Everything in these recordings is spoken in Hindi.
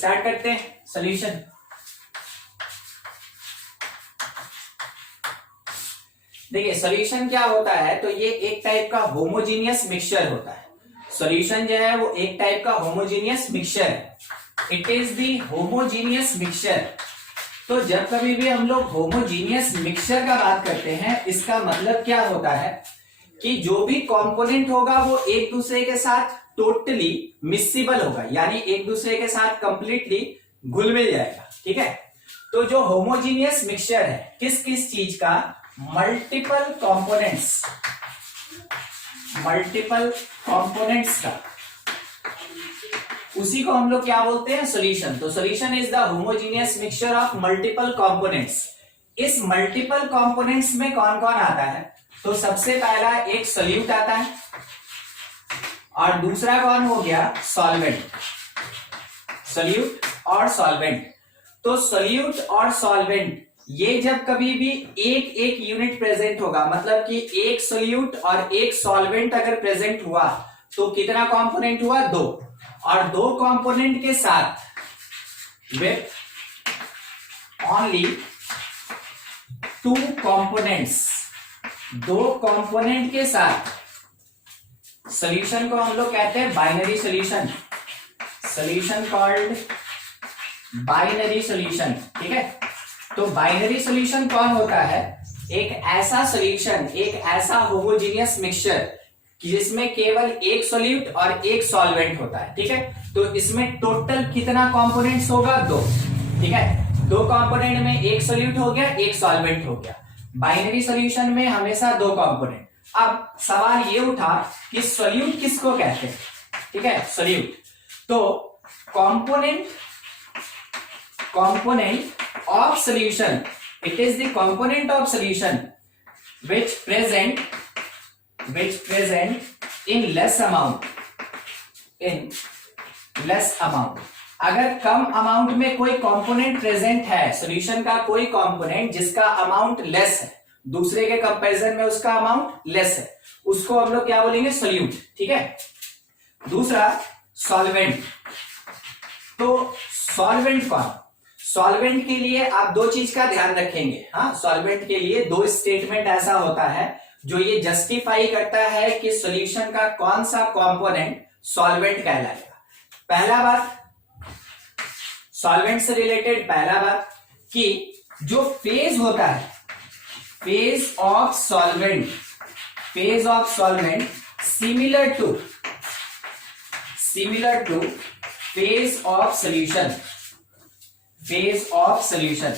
स्टार्ट करते हैं सॉल्यूशन। देखिए सॉल्यूशन क्या होता है, तो ये एक टाइप का होमोजीनियस मिक्सचर होता है। सॉल्यूशन जो है वो एक टाइप का होमोजीनियस मिक्सचर है। It is the homogeneous mixture. तो जब कभी भी हम लोग होमोजीनियस मिक्सचर का बात करते हैं, इसका मतलब क्या होता है कि जो भी कंपोनेंट होगा वो एक दूसरे के साथ टोटली मिक्सिबल होगा, यानी एक दूसरे के साथ कंप्लीटली घुल मिल जाएगा। ठीक है, तो जो होमोजीनियस मिक्सचर है किस किस चीज का, मल्टीपल कंपोनेंट्स का, उसी को हम लोग क्या बोलते हैं, सॉल्यूशन। तो solution is the homogeneous mixture of multiple components. इस मल्टीपल कंपोनेंट्स में कौन कौन आता है, तो सबसे पहला एक सॉल्यूट आता है और दूसरा कौन हो गया, सॉल्वेंट। सॉल्यूट और सॉल्वेंट। तो सॉल्यूट और सॉल्वेंट ये जब कभी भी एक एक यूनिट प्रेजेंट होगा, मतलब कि एक सॉल्यूट और एक सॉल्वेंट अगर प्रेजेंट हुआ तो कितना कंपोनेंट हुआ, दो। और दो कंपोनेंट के साथ विथ ओनली टू कंपोनेंट्स, दो कंपोनेंट के साथ सॉल्यूशन को हम लोग कहते हैं binary solution. Solution called binary solution. ठीक है, तो बाइनरी सॉल्यूशन कौन होता है, एक ऐसा सॉल्यूशन, एक ऐसा होमोजीनियस मिक्सचर जिसमें केवल एक सॉल्यूट और एक सॉल्वेंट होता है। ठीक है, तो इसमें टोटल कितना कंपोनेंट्स होगा, दो। ठीक है, दो कंपोनेंट में एक सॉल्यूट हो गया, एक सॉल्वेंट हो गया। बाइनरी सॉल्यूशन में हमेशा दो कंपोनेंट। अब सवाल ये उठा कि सॉल्यूट किसको कहते हैं। ठीक है, सॉल्यूट तो component of solution, it is the component of solution which present in less amount, अगर कम अमाउंट में कोई कंपोनेंट प्रेजेंट है, सॉल्यूशन का कोई कंपोनेंट जिसका अमाउंट लेस है, दूसरे के कंपैरिजन में उसका अमाउंट लेस है, उसको हम लोग क्या बोलेंगे, सॉल्यूट। ठीक है, दूसरा सॉल्वेंट। तो सॉल्वेंट कौन, सॉल्वेंट के लिए आप दो चीज का ध्यान रखेंगे। हाँ, सॉल्वेंट के लिए दो स्टेटमेंट ऐसा होता है जो ये जस्टिफाई करता है कि सॉल्यूशन का कौन सा कंपोनेंट सॉल्वेंट कहलाएगा। पहला बात सॉल्वेंट से रिलेटेड, पहला बात कि जो फेज होता है, phase of solvent similar two phase of solution. Phase of solution,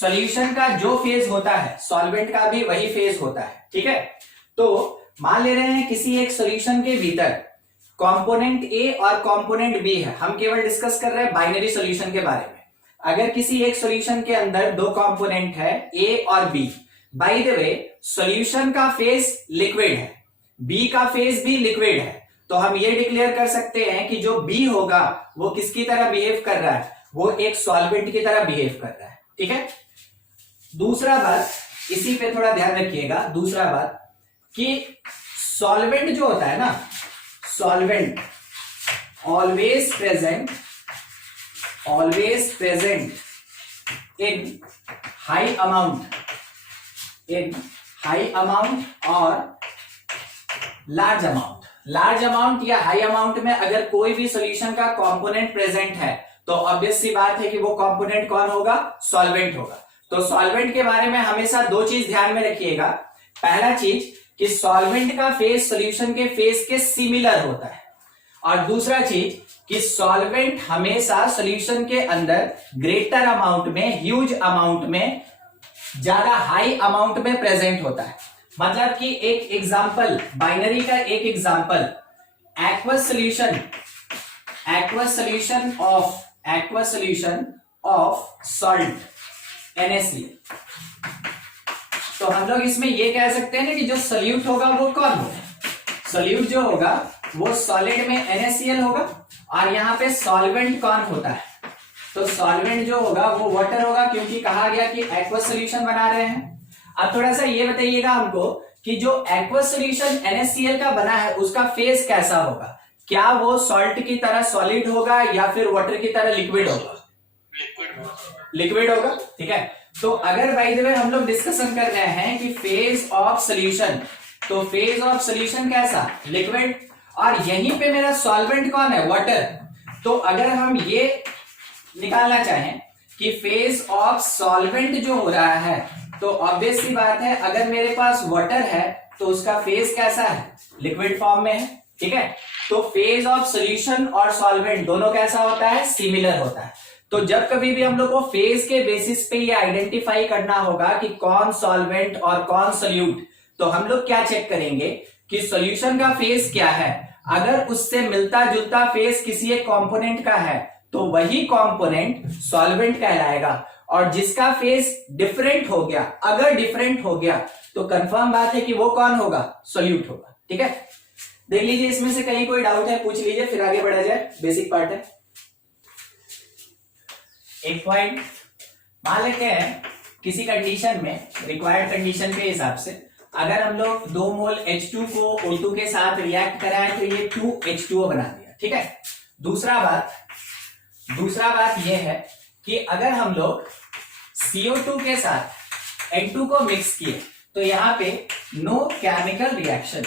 solution का जो फेज होता है सॉल्वेंट का भी वही फेज होता है। ठीक है, तो मान ले रहे हैं किसी एक सॉल्यूशन के भीतर कंपोनेंट ए और कंपोनेंट बी है। हम केवल डिस्कस कर रहे हैं बाइनरी सॉल्यूशन के बारे में। अगर किसी एक सॉल्यूशन के अंदर दो कंपोनेंट है ए और B, by the way solution का फेज लिक्विड है, बी का फेज भी लिक्विड है, तो हम ये डिक्लेयर कर सकते हैं कि जो बी होगा वो किसकी तरह बिहेव कर रहा है, वो एक सॉल्वेंट की तरह बिहेव कर रहा है। ठीक है, दूसरा बात, इसी पे थोड़ा ध्यान रखिएगा। दूसरा बात कि सॉल्वेंट जो होता है ना, solvent always present in high amount और लार्ज अमाउंट या हाई अमाउंट में अगर कोई भी सॉल्यूशन का कंपोनेंट प्रेजेंट है तो ऑब्वियस सी बात है कि वो कंपोनेंट कौन होगा, सॉल्वेंट होगा। तो सॉल्वेंट के बारे में हमेशा दो चीज ध्यान में रखिएगा। पहला चीज कि सॉल्वेंट का फेज सॉल्यूशन के फेज के सिमिलर होता है, और दूसरा चीज कि सॉल्वेंट हमेशा सॉल्यूशन के अंदर ग्रेटर अमाउंट में, ह्यूज अमाउंट में, ज्यादा हाई अमाउंट में प्रेजेंट होता है। मतलब कि एक एग्जांपल, बाइनरी का एक example, aqueous solution of salt NaCl। तो हम लोग इसमें ये कह सकते हैं ना कि जो सॉल्यूट होगा वो कौन होगा, सॉल्यूट जो होगा वो सॉलिड में NaCl होगा, और यहाँ पे सॉल्वेंट कौन होता है, तो सॉल्वेंट जो होगा वो वाटर होगा, क्योंकि कहा गया कि एक्वस सॉल्यूशन बना रहे हैं। अब थोड़ा सा ये बताइएगा हमको कि जो एक्वस सॉल्यूशन NaCl का बना है उसका फेज कैसा होगा, क्या वो सॉल्ट की तरह सॉलिड होगा या फिर वाटर की तरह लिक्विड होगा? लिक्विड होगा। ठीक है, तो अगर बाय द वे हम लोग डिस्कशन कर रहे हैं कि फेज ऑफ सोल्यूशन, तो फेज ऑफ सोल्यूशन कैसा? लिक्विड। और यहीं पे मेरा सॉल्वेंट कौन है? वाटर। तो अगर हम ये निकालना चाहें कि फेज ऑफ सॉल्वेंट जो हो रहा है, तो ऑब्वियस सी बात है अगर मेरे पास वाटर है तो उसका फेज कैसा है? लिक्विड फॉर्म में है। ठीक है, तो फेज ऑफ सोल्यूशन और सॉल्वेंट दोनों कैसा होता है? सिमिलर होता है। तो जब कभी भी हम लोग को फेज के बेसिस पे ये आइडेंटिफाई करना होगा कि कौन सॉल्वेंट और कौन सोल्यूट, तो हम लोग क्या चेक करेंगे कि सॉल्यूशन का फेज क्या है। अगर उससे मिलता जुलता फेज किसी एक कंपोनेंट का है तो वही कंपोनेंट सॉल्वेंट कहलाएगा, और जिसका फेज डिफरेंट हो गया, अगर डिफरेंट हो गया तो कंफर्म बात है कि वो कौन होगा? सोल्यूट होगा। ठीक है, देख लीजिए इसमें से कहीं कोई डाउट है पूछ लीजिए, फिर आगे बढ़ा जाए। बेसिक पार्ट है। एक पॉइंट मान लेते हैं किसी कंडीशन में, रिक्वायर्ड कंडीशन के हिसाब से अगर हम लोग 2 मोल H2 को O2 के साथ रिएक्ट कराएं तो ये 2H2O बना दिया। ठीक है, दूसरा बात यह है कि अगर हम लोग CO2 के साथ N2 को मिक्स किए तो यहां पे नो केमिकल रिएक्शन,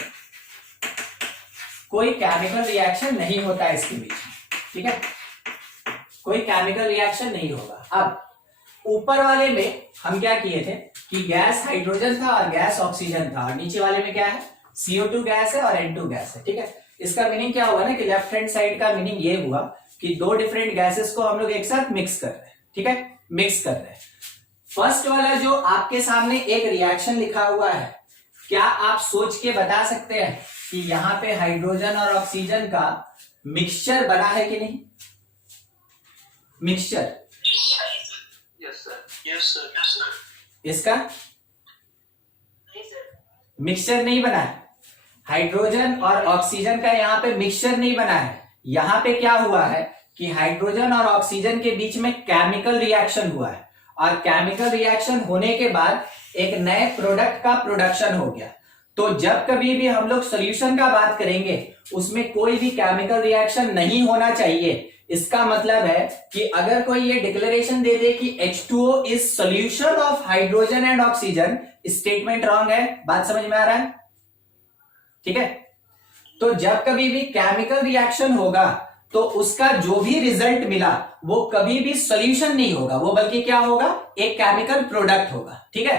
कोई केमिकल रिएक्शन नहीं होता इसके बीच में। ठीक है, कोई केमिकल रिएक्शन नहीं होगा। अब ऊपर वाले में हम क्या किए थे कि गैस हाइड्रोजन था और गैस ऑक्सीजन था, और नीचे वाले में क्या है? CO2 गैस है और N2 गैस है। ठीक है, इसका मीनिंग क्या हुआ ना कि लेफ्ट हैंड साइड का मीनिंग ये हुआ कि दो डिफरेंट गैसेस को हम लोग एक साथ मिक्स कर रहे हैं। ठीक है, मिक्स कर रहे हैं। फर्स्ट वाला जो आपके सामने एक रिएक्शन लिखा हुआ है, क्या आप सोच के बता सकते हैं कि यहां पे हाइड्रोजन और ऑक्सीजन का मिक्सचर बना है कि नहीं? मिक्सचर इसका मिक्सचर नहीं बना है। हाइड्रोजन और ऑक्सीजन का यहाँ पे मिक्सचर नहीं बना है। यहाँ पे क्या हुआ है कि हाइड्रोजन और ऑक्सीजन के बीच में केमिकल रिएक्शन हुआ है, और केमिकल रिएक्शन होने के बाद एक नए प्रोडक्ट का प्रोडक्शन हो गया। तो जब कभी भी हम लोग सोल्यूशन का बात करेंगे उसमें कोई भी केमिकल रिएक्शन नहीं होना चाहिए। इसका मतलब है कि अगर कोई ये डिक्लेरेशन दे दे कि H2O is solution of hydrogen and oxygen, statement wrong है। बात समझ में आ रहा है? ठीक है, तो जब कभी भी केमिकल रिएक्शन होगा तो उसका जो भी रिजल्ट मिला वो कभी भी सॉल्यूशन नहीं होगा, वो बल्कि क्या होगा? एक केमिकल प्रोडक्ट होगा। ठीक है,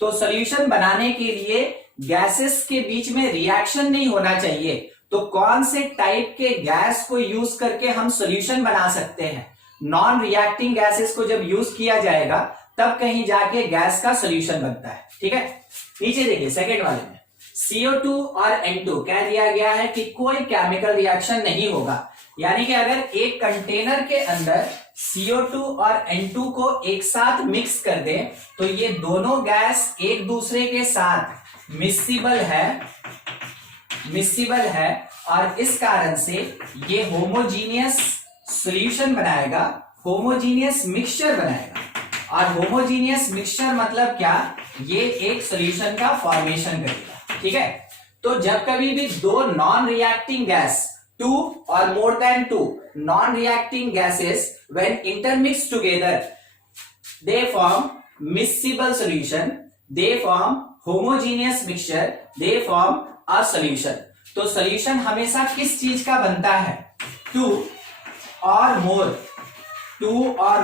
तो सॉल्यूशन बनाने के लिए गैसेस के बीच में रिएक्शन नहीं होना चाहिए। तो कौन से टाइप के गैस को यूज करके हम सॉल्यूशन बना सकते हैं? नॉन रिएक्टिंग गैसेस को जब यूज किया जाएगा तब कहीं जाके गैस का सॉल्यूशन बनता है। ठीक है, नीचे देखिए सेकेंड वाले में CO2 और N2 कह दिया गया है कि कोई केमिकल रिएक्शन नहीं होगा। यानी कि अगर एक कंटेनर के अंदर CO2 और N2 को एक साथ मिक्स कर दें तो ये दोनों गैस एक दूसरे के साथ मिक्सिबल है, और इस कारण से ये होमोजीनियस सॉल्यूशन बनाएगा, होमोजीनियस मिक्सचर बनाएगा। और होमोजीनियस मिक्सचर मतलब क्या? ये एक सॉल्यूशन का फॉर्मेशन करेगा। ठीक है, तो जब कभी भी दो नॉन रिएक्टिंग गैस, 2 और more than 2 non reacting gases when intermix together they form miscible solution, they form homogeneous mixture, they form a solution। तो सॉल्यूशन हमेशा किस चीज का बनता है? 2 और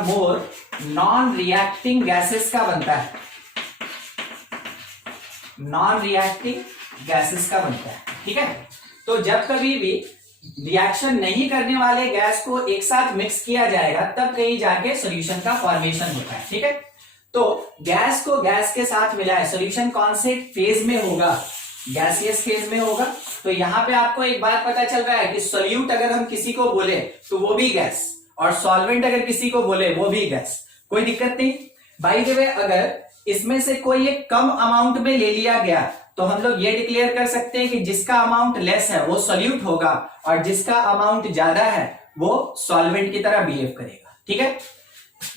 मोर नॉन रिएक्टिंग गैसेस का बनता है, नॉन रिएक्टिंग गैसेस का बनता है। ठीक है, तो जब कभी भी रिएक्शन नहीं करने वाले गैस को एक साथ मिक्स किया जाएगा तब कहीं जाके सॉल्यूशन का फॉर्मेशन होता है। ठीक है, तो गैस को गैस के साथ मिलाए, सॉल्यूशन कौन से फेज में होगा? गैसियस फेज में होगा। तो यहां पे आपको एक बात पता चल रहा है कि सोल्यूट अगर हम किसी को बोले तो वो भी गैस, और सॉल्वेंट अगर किसी को बोले वो भी गैस, कोई दिक्कत नहीं। बाय द वे अगर इसमें से कोई एक कम अमाउंट में ले लिया गया तो हम लोग ये डिक्लेयर कर सकते हैं कि जिसका अमाउंट लेस है वो सोल्यूट होगा, और जिसका अमाउंट ज्यादा है वो सॉल्वेंट की तरह बिहेव करेगा। ठीक है,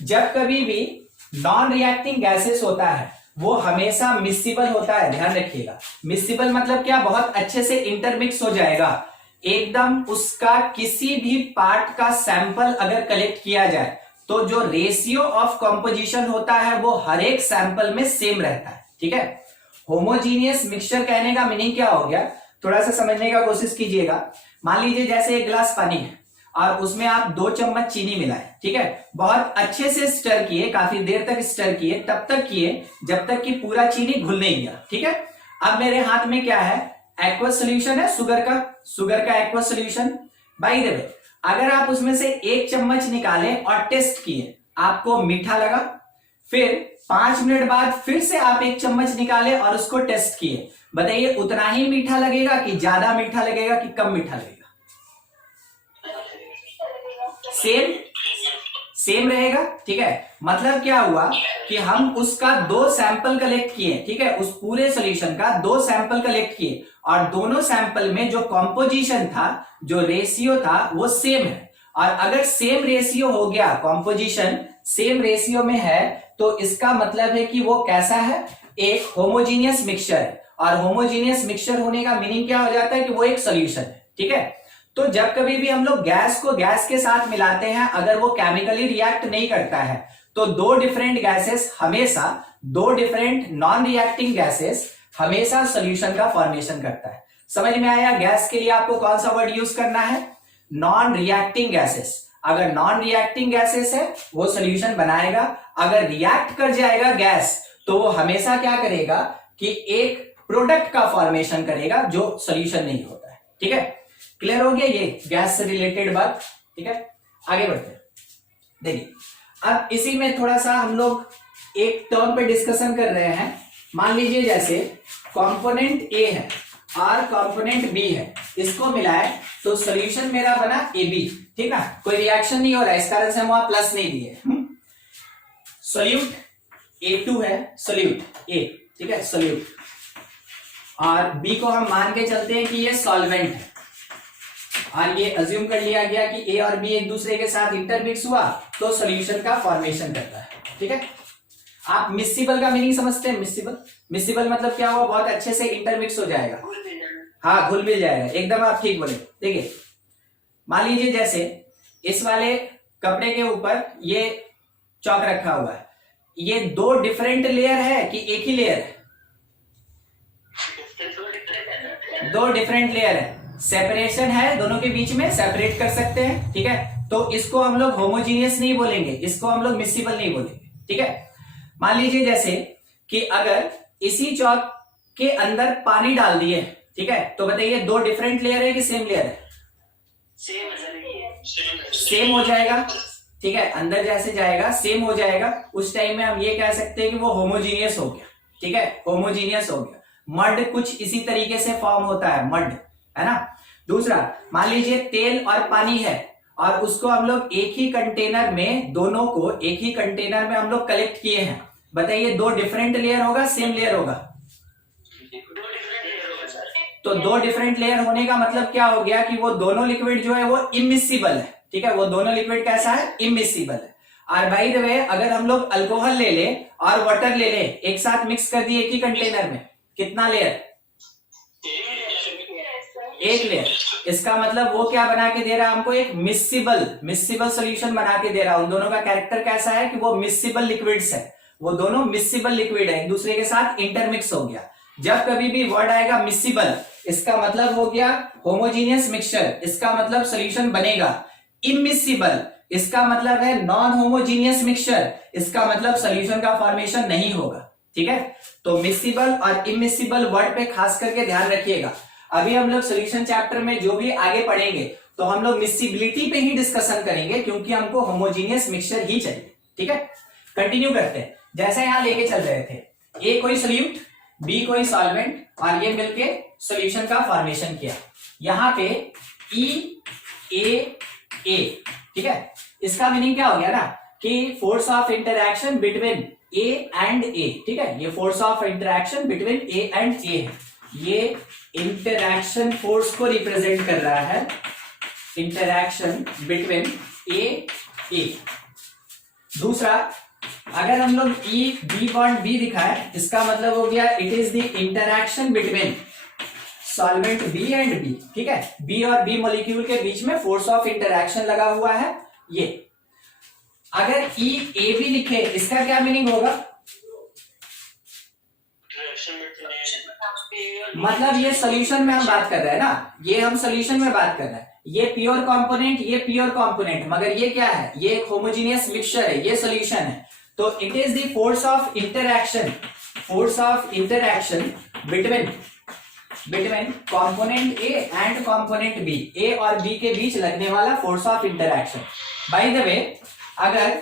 जब कभी भी नॉन रिएक्टिंग गैसेस होता है वो हमेशा मिक्सिबल होता है। ध्यान रखिएगा, मिक्सिबल मतलब क्या? बहुत अच्छे से इंटरमिक्स हो जाएगा, एकदम उसका किसी भी पार्ट का सैंपल अगर कलेक्ट किया जाए तो जो रेशियो ऑफ कंपोजिशन होता है वो हर एक सैंपल में सेम रहता है। ठीक है, होमोजीनियस मिक्सचर कहने का मीनिंग क्या हो गया, थोड़ा सा समझने का कोशिश कीजिएगा। मान लीजिए जैसे एक गिलास पानी है और उसमें आप 2 चम्मच चीनी मिलाए, ठीक है, बहुत अच्छे से स्टर किए, काफी देर तक स्टर किए, तब तक किए जब तक कि पूरा चीनी घुल नहीं गया। ठीक है, अब मेरे हाथ में क्या है, एक्वस सोल्यूशन है, शुगर का aqueous solution. Bye the way, अगर आप उसमें से 1 चम्मच निकाले और टेस्ट किए, आपको मीठा लगा, फिर 5 मिनट बाद फिर से आप 1 चम्मच निकाले और उसको टेस्ट किए, बताइए उतना ही मीठा लगेगा कि ज्यादा मीठा लगेगा कि कम मीठा लगेगा? सेम रहेगा। ठीक है, मतलब क्या हुआ कि हम उसका 2 सैंपल कलेक्ट किए, ठीक है, उस पूरे सॉल्यूशन का 2 सैंपल कलेक्ट किए और दोनों सैंपल में जो कॉम्पोजिशन था, जो रेशियो था वो सेम है। और अगर सेम रेशियो हो गया, कॉम्पोजिशन सेम रेशियो में है, तो इसका मतलब है कि वो कैसा है, एक होमोजीनियस मिक्सचर है। और होमोजीनियस मिक्सचर होने का मीनिंग क्या हो जाता है कि वो एक सॉल्यूशन है। ठीक है, तो जब कभी भी हम लोग गैस को गैस के साथ मिलाते हैं, अगर वो केमिकली रिएक्ट नहीं करता है तो 2 डिफरेंट गैसेस हमेशा, 2 डिफरेंट नॉन रिएक्टिंग गैसेस हमेशा सॉल्यूशन का फॉर्मेशन करता है। समझ में आया? गैस के लिए आपको कौन सा वर्ड यूज करना है? Non reacting gases. अगर नॉन रिएक्टिंग गैसेस है वो सॉल्यूशन बनाएगा, अगर रिएक्ट कर जाएगा गैस तो वो हमेशा क्या करेगा कि एक प्रोडक्ट का फॉर्मेशन करेगा जो सॉल्यूशन नहीं होता है। ठीक है, क्लियर हो गया ये गैस से रिलेटेड बात? ठीक है, आगे बढ़ते हैं। देखिए, अब इसी में थोड़ा सा हम लोग एक टर्म पे डिस्कशन कर रहे हैं। मान लीजिए जैसे कंपोनेंट ए है और कंपोनेंट बी है, इसको मिलाए तो सॉल्यूशन मेरा बना ए बी। ठीक है, कोई रिएक्शन नहीं हो रहा है, इस कारण से हम वहां प्लस नहीं दिए। सोल्यूट A2 है, सोल्यूट ए, ठीक है, सोल्यूट, और बी को हम मान के चलते हैं कि ये सॉल्वेंट है, और ये अज्यूम कर लिया गया कि ए और बी एक दूसरे के साथ इंटरमिक्स हुआ तो सॉल्यूशन का फॉर्मेशन करता है। ठीक है, आप मिक्सिबल का मीनिंग समझते हैं? मिक्सिबल मतलब क्या हुआ, बहुत अच्छे से इंटरमिक्स हो जाएगा, हाँ, घुल मिल जाएगा, एकदम आप ठीक बोले। देखिए, मान लीजिए जैसे इस वाले कपड़े के ऊपर ये चौक रखा हुआ है, ये 2 डिफरेंट लेयर है कि एक ही लेयर है? 2 डिफरेंट लेयर है, सेपरेशन है दोनों के बीच में, सेपरेट कर सकते हैं। ठीक है, तो इसको हम लोग होमोजीनियस नहीं बोलेंगे, इसको हम लोग मिक्सिबल नहीं बोलेंगे। ठीक है, मान लीजिए जैसे कि अगर इसी चौक के अंदर पानी डाल दिए, ठीक है, तो बताइए 2 डिफरेंट लेयर है कि सेम लेयर है? सेम हो जाएगा। ठीक है, अंदर जैसे जाएगा सेम हो जाएगा, उस टाइम में हम ये कह सकते हैं कि वो होमोजीनियस हो गया। ठीक है, होमोजीनियस हो गया। मड कुछ इसी तरीके से फॉर्म होता है, मड, है ना। दूसरा, मान लीजिए तेल और पानी है और उसको हम लोग एक ही कंटेनर में, दोनों को एक ही कंटेनर में हम लोग कलेक्ट किए हैं, बताइए 2 डिफरेंट लेयर होगा, सेम लेयर होगा? तो 2 डिफरेंट लेयर होने का मतलब क्या हो गया कि वो दोनों लिक्विड जो है वो इमिसिबल है। ठीक है, वो दोनों लिक्विड कैसा है? इमिसिबल है। और बाय द वे, अगर हम लोग अल्कोहल ले ले और वाटर ले ले, एक साथ मिक्स कर दिए एक ही कंटेनर में, कितना लेयर? 1 लेयर। इसका मतलब वो क्या बना के दे रहा है हमको? एक मिक्सिबल सॉल्यूशन बना के दे रहा है। उन दोनों का कैरेक्टर कैसा है कि वो मिक्सिबल लिक्विड्स है, वो दोनों मिक्सिबल लिक्विड है, एक दूसरे के साथ इंटरमिक्स हो गया। जब कभी भी वर्ड आएगा मिक्सिबल, इसका मतलब हो गया होमोजीनियस मिक्सचर, इसका मतलब सॉल्यूशन बनेगा। इमिसिबल, इसका मतलब है नॉन होमोजीनियस मिक्सचर, इसका मतलब सॉल्यूशन का फॉर्मेशन नहीं होगा। ठीक है, तो मिक्सिबल और इमिसिबल वर्ड पे खास करके ध्यान रखिएगा। अभी हम लोग सॉल्यूशन चैप्टर में जो भी आगे पढ़ेंगे तो हम लोग मिक्सिबिलिटी पे ही डिस्कशन करेंगे, क्योंकि हमको होमोजीनियस मिक्सचर ही चाहिए। ठीक है, कंटिन्यू करते हैं। जैसे यहां लेके चल रहे थे, ए कोई सोल्यूट, बी कोई सॉल्वेंट, और ये मिलके सॉल्यूशन का फॉर्मेशन किया। यहां पे ई ए ए, ठीक है, इसका मीनिंग क्या हो गया ना कि force of interaction between A and A. ठीक है, ये force of interaction between A and A है, ये इंटरएक्शन फोर्स को रिप्रेजेंट कर रहा है, इंटरएक्शन बिटवीन ए। दूसरा, अगर हम लोग ई बी बॉन्ड बी दिखाए, इसका मतलब हो गया it is the interaction between solvent B and B, ठीक है, बी और बी मॉलिक्यूल के बीच में फोर्स ऑफ इंटरैक्शन लगा हुआ है। ये अगर ई ए बी लिखे, इसका क्या मीनिंग होगा? मतलब ये सॉल्यूशन में हम बात कर रहे हैं ना, ये हम सॉल्यूशन में बात कर रहे हैं, ये प्योर कंपोनेंट, ये प्योर कंपोनेंट, मगर ये क्या है? ये एक होमोजेनियस मिक्सचर है, ये सॉल्यूशन है। तो it is the force of interaction between component A and component B, A और बी के बीच लगने वाला force of interaction. By the way, अगर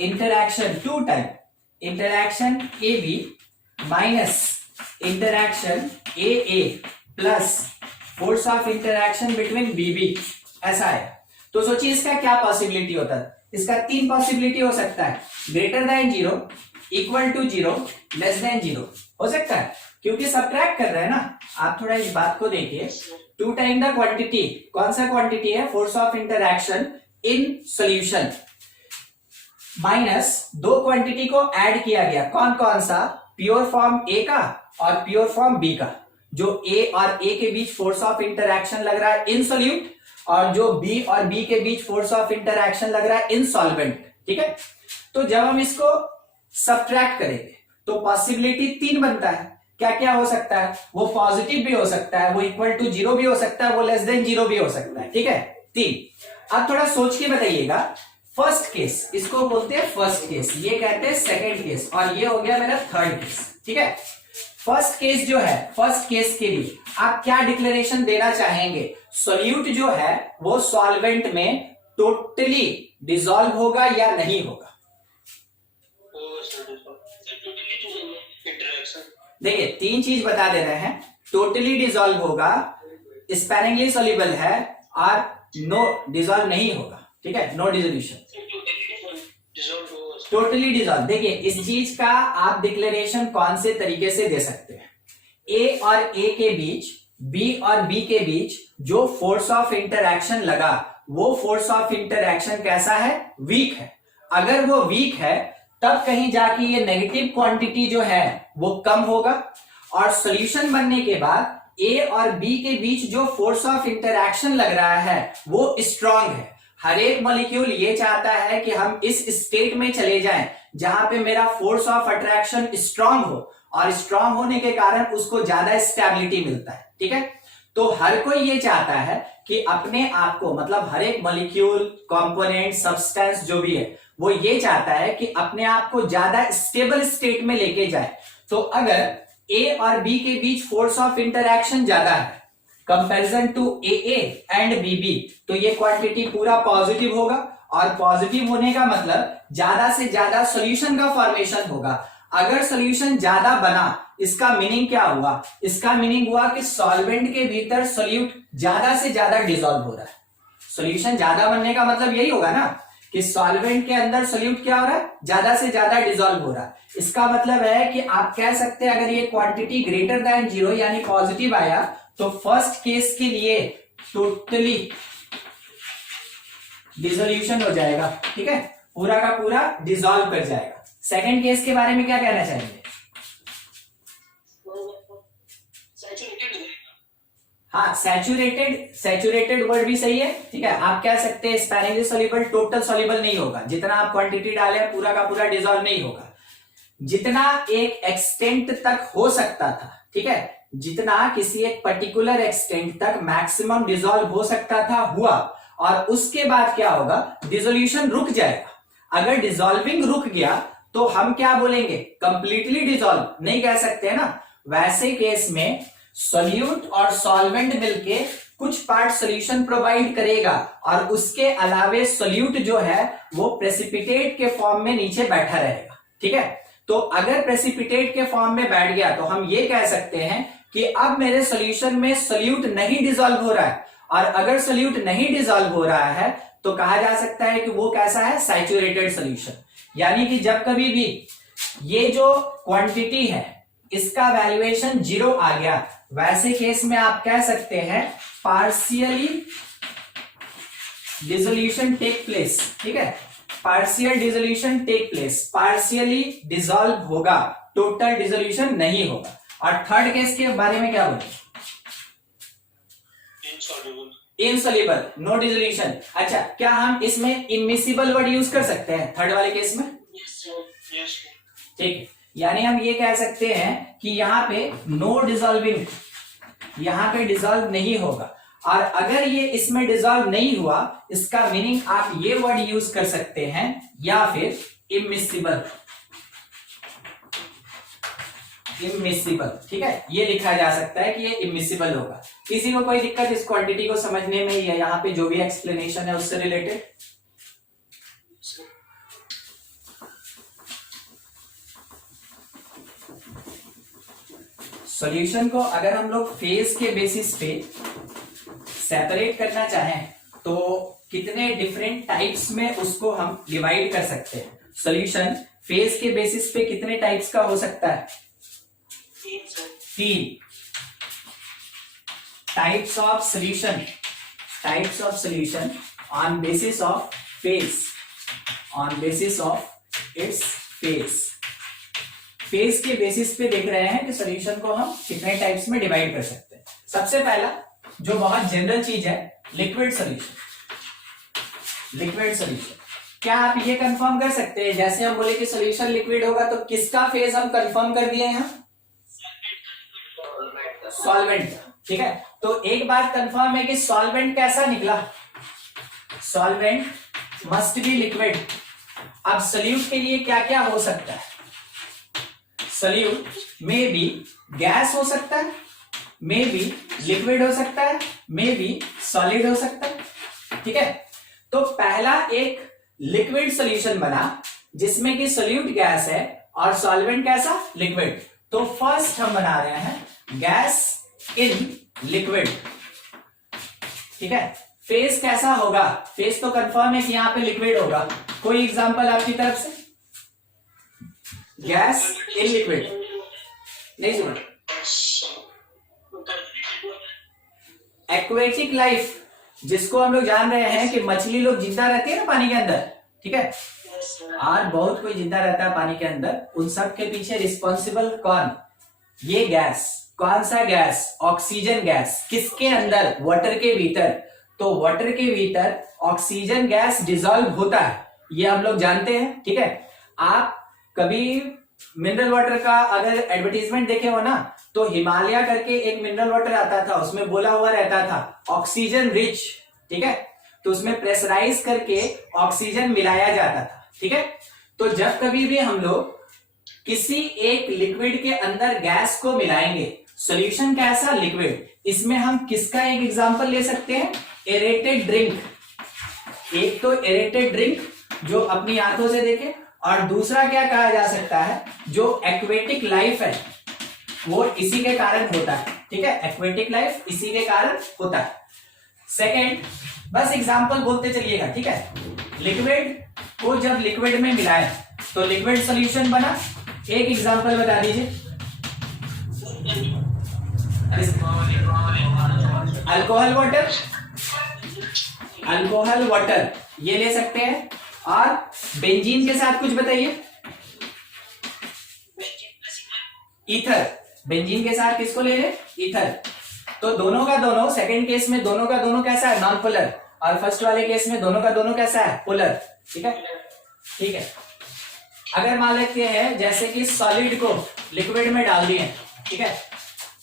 interaction two type, interaction A B minus interaction A A plus force of interaction between B B, ऐसा है, तो सोचिए इसका क्या पॉसिबिलिटी होता है? इसका 3 पॉसिबिलिटी हो सकता है, greater than 0, equal to 0, less than 0 हो सकता है, क्योंकि सब्ट्रैक्ट कर रहे हैं ना। आप थोड़ा इस बात को देखिए, 2 टाइम द क्वांटिटी, कौन सा क्वांटिटी है? Force of interaction in solution, minus 2 quantity को ऐड किया गया, कौन कौन सा? प्योर फॉर्म ए का और प्योर फॉर्म बी का, जो ए और ए के बीच फोर्स ऑफ इंटरैक्शन लग रहा है इन सॉल्यूट, और जो बी और बी के बीच फोर्स ऑफ इंटरैक्शन लग रहा है इन सॉल्वेंट, ठीक है। तो जब हम इसको सब्ट्रैक्ट करेंगे तो पॉसिबिलिटी 3 बनता है। क्या क्या हो सकता है? वो पॉजिटिव भी हो सकता है, वो इक्वल टू 0 भी हो सकता है, वो लेस देन 0 भी हो सकता है, ठीक है। 3। अब थोड़ा सोच के बताइएगा, फर्स्ट केस, इसको बोलते हैं फर्स्ट केस, ये कहते हैं सेकंड केस, और ये हो गया मेरा थर्ड केस, ठीक है। फर्स्ट केस जो है, फर्स्ट केस के लिए आप क्या डिक्लेरेशन देना चाहेंगे? सॉल्यूट जो है वो सॉल्वेंट में टोटली डिसॉल्व होगा या नहीं होगा? देखिए 3 चीज बता दे रहे हैं, टोटली डिसॉल्व होगा, स्पैनिंगली सॉल्युबल है, और नो डिसॉल्व नहीं होगा, ठीक है, नो डिसोल्यूशन, टोटली डिसॉल्व। देखिए इस चीज का आप डिक्लेरेशन कौन से तरीके से दे सकते हैं? ए और ए के बीच, बी और बी के बीच जो फोर्स ऑफ इंटरैक्शन लगा, वो फोर्स ऑफ इंटरैक्शन कैसा है? वीक है। अगर वो वीक है तब कहीं जाके ये नेगेटिव क्वांटिटी जो है वो कम होगा, और सॉल्यूशन बनने के बाद ए और बी के बीच जो फोर्स ऑफ इंटरैक्शन लग रहा है वो स्ट्रांग है। हर एक मॉलिक्यूल ये चाहता है कि हम इस स्टेट में चले जाएं जहां पे मेरा फोर्स ऑफ अट्रैक्शन स्ट्रांग हो, और स्ट्रांग होने के कारण उसको ज्यादा स्टेबिलिटी मिलता है, ठीक है। तो हर कोई ये चाहता है कि अपने आप को, मतलब हर एक मॉलिक्यूल, कंपोनेंट, सब्सटेंस जो भी है, वो ये चाहता है कि अपने आप को ज्यादा स्टेबल स्टेट में लेके जाए। तो अगर ए और बी के बीच फोर्स ऑफ इंटरैक्शन ज्यादा है comparison to A and B B, तो ये क्वांटिटी पूरा पॉजिटिव होगा, और पॉजिटिव होने का मतलब ज्यादा से ज्यादा सॉल्यूशन का फॉर्मेशन होगा। अगर सॉल्यूशन ज्यादा बना, इसका मीनिंग क्या हुआ? इसका मीनिंग हुआ कि सॉल्वेंट के भीतर सॉल्यूट ज्यादा से ज्यादा डिसॉल्व हो रहा है। सॉल्यूशन ज्यादा बनने का मतलब यही होगा ना कि सॉल्वेंट के अंदर सॉल्यूट क्या हो रहा है? ज्यादा से ज्यादा डिसॉल्व हो रहा है। इसका मतलब है कि आप कह सकते हैं अगर ये क्वांटिटी ग्रेटर देन 0 यानी पॉजिटिव आया, तो फर्स्ट केस के लिए टोटली डिसोल्यूशन हो जाएगा, ठीक है, पूरा का पूरा डिसॉल्व कर जाएगा। सेकंड केस के बारे में क्या कहना चाहेंगे? हाँ, सैचुरेटेड वर्ड भी सही है, ठीक है। आप कह सकते हैं स्पैनिंगली सॉल्युबल, टोटल सॉल्युबल नहीं होगा, जितना आप क्वांटिटी डाले पूरा का पूरा डिसॉल्व नहीं होगा, जितना एक एक्सटेंट तक हो सकता था, ठीक है, जितना किसी एक पर्टिकुलर एक्सटेंट तक मैक्सिमम डिसॉल्व हो सकता था हुआ, और उसके बाद क्या होगा? डिसोल्यूशन रुक जाएगा। अगर डिसॉल्विंग रुक गया तो हम क्या बोलेंगे? कंप्लीटली डिसॉल्व नहीं कह सकते ना। वैसे केस में सॉल्यूट और सॉल्वेंट मिलके कुछ पार्ट सॉल्यूशन प्रोवाइड करेगा, और उसके अलावे सॉल्यूट जो है वो प्रेसिपिटेट के फॉर्म में नीचे बैठा रहेगा, ठीक है। तो अगर प्रेसिपिटेट के फॉर्म में बैठ गया तो हम ये कह सकते हैं कि अब मेरे सॉल्यूशन में सॉल्यूट नहीं डिसॉल्व हो रहा है, और अगर सॉल्यूट नहीं डिसॉल्व हो रहा है तो कहा जा सकता है कि वो कैसा है? Saturated solution. यानी कि जब कभी भी ये जो क्वांटिटी है इसका वैल्यूएशन 0 आ गया, वैसे केस में आप कह सकते हैं पार्शियली डिसोल्यूशन टेक प्लेस, ठीक है, partial dissolution take place, partially dissolve होगा, टोटल डिसोल्यूशन नहीं होगा। और थर्ड केस के बारे में क्या बोलेंगे? Insoluble, no dissolution. अच्छा, क्या हम इसमें इमिसिबल वर्ड यूज कर सकते हैं थर्ड वाले केस में? ठीक है, यानी हम ये कह सकते हैं कि यहाँ पे नो डिसॉल्विंग, यहाँ पे डिसॉल्व नहीं होगा। और अगर ये इसमें डिसॉल्व नहीं हुआ, इसका मीनिंग आप ये वर्ड यूज कर सकते हैं, या फिर इमिसिबल, इमिसिबल। ठीक है, ये लिखा जा सकता है कि ये इमिसिबल होगा। किसी को कोई दिक्कत इस क्वांटिटी को समझने में, या यहाँ पे जो भी एक्सप्लेनेशन है उससे रिलेटेड? सॉल्यूशन को अगर हम लोग फेज के बेसिस पे सेपरेट करना चाहें तो कितने डिफरेंट टाइप्स में उसको हम डिवाइड कर सकते हैं? सॉल्यूशन फेज के बेसिस पे कितने टाइप्स का हो सकता है? 3 types of solution, types of solution on basis of phase, on basis of its phase. Phase के बेसिस पे देख रहे हैं कि सॉल्यूशन को हम कितने टाइप्स में डिवाइड कर सकते हैं। सबसे पहला जो बहुत जनरल चीज है, लिक्विड सॉल्यूशन। लिक्विड सॉल्यूशन, क्या आप ये कंफर्म कर सकते हैं, जैसे हम बोले कि सॉल्यूशन लिक्विड होगा तो किसका फेज हम कंफर्म कर दिए यहां? सॉल्वेंट। ठीक है, तो एक बात कंफर्म है कि सॉल्वेंट कैसा निकला? Solvent must be liquid. अब सॉल्यूट के लिए क्या क्या हो सकता है? सॉल्यूट में भी गैस हो सकता है, में भी लिक्विड हो सकता है, में भी सॉलिड हो सकता है। ठीक है, तो पहला एक लिक्विड सॉल्यूशन बना जिसमें कि सॉल्यूट गैस है और सॉल्वेंट कैसा? लिक्विड। तो फर्स्ट हम बना रहे हैं गैस इन लिक्विड। ठीक है, फेज कैसा होगा? फेज तो कंफर्म है कि यहां पे लिक्विड होगा। कोई एग्जांपल आपकी तरफ से? गैस इन लिक्विड नहीं सुना? एक्वेटिक लाइफ, जिसको हम लोग जान रहे हैं कि मछली लोग जिंदा रहती है ना पानी के अंदर। ठीक है, और बहुत कोई जिंदा रहता है पानी के अंदर। उन सब के पीछे रिस्पॉन्सिबल कौन? ये गैस। कौन सा गैस? Oxygen gas. किसके अंदर? वाटर के भीतर। तो वाटर के भीतर ऑक्सीजन गैस डिसॉल्व होता है, ये हम लोग जानते हैं। ठीक है, आप कभी मिनरल वाटर का अगर एडवर्टीजमेंट देखे हो ना, तो हिमालय करके एक मिनरल वाटर आता था, उसमें बोला हुआ रहता था ऑक्सीजन रिच। ठीक है, तो उसमें प्रेशराइज करके ऑक्सीजन मिलाया जाता था। ठीक है, तो जब कभी भी हम लोग किसी एक लिक्विड के अंदर गैस को मिलाएंगे, सॉल्यूशन कैसा? लिक्विड। इसमें हम किसका एक एग्जांपल ले सकते हैं? Aerated drink. एक तो एरेटेड ड्रिंक जो अपनी आंखों से देखे, और दूसरा क्या कहा जा सकता है? जो एक्वेटिक लाइफ है वो इसी के कारण होता है। ठीक है, एक्वेटिक लाइफ इसी के कारण होता है। सेकंड, बस एग्जांपल बोलते चलिएगा। ठीक है, लिक्विड को जब लिक्विड में मिलाए तो लिक्विड सॉल्यूशन बना। एक एग्जांपल बता दीजिए। अल्कोहल वाटर, अल्कोहल वाटर ये ले सकते हैं। और बेंजीन के साथ कुछ बताइए। ईथर। बेंजीन के साथ किसको ले ले? ईथर। तो दोनों का दोनों, सेकंड केस में दोनों का दोनों कैसा है? Non polar. और फर्स्ट वाले केस में दोनों का दोनों कैसा है? पोलर। ठीक है, ठीक है। अगर मान लेते हैं जैसे कि सॉलिड को लिक्विड में डाल दिए, ठीक है,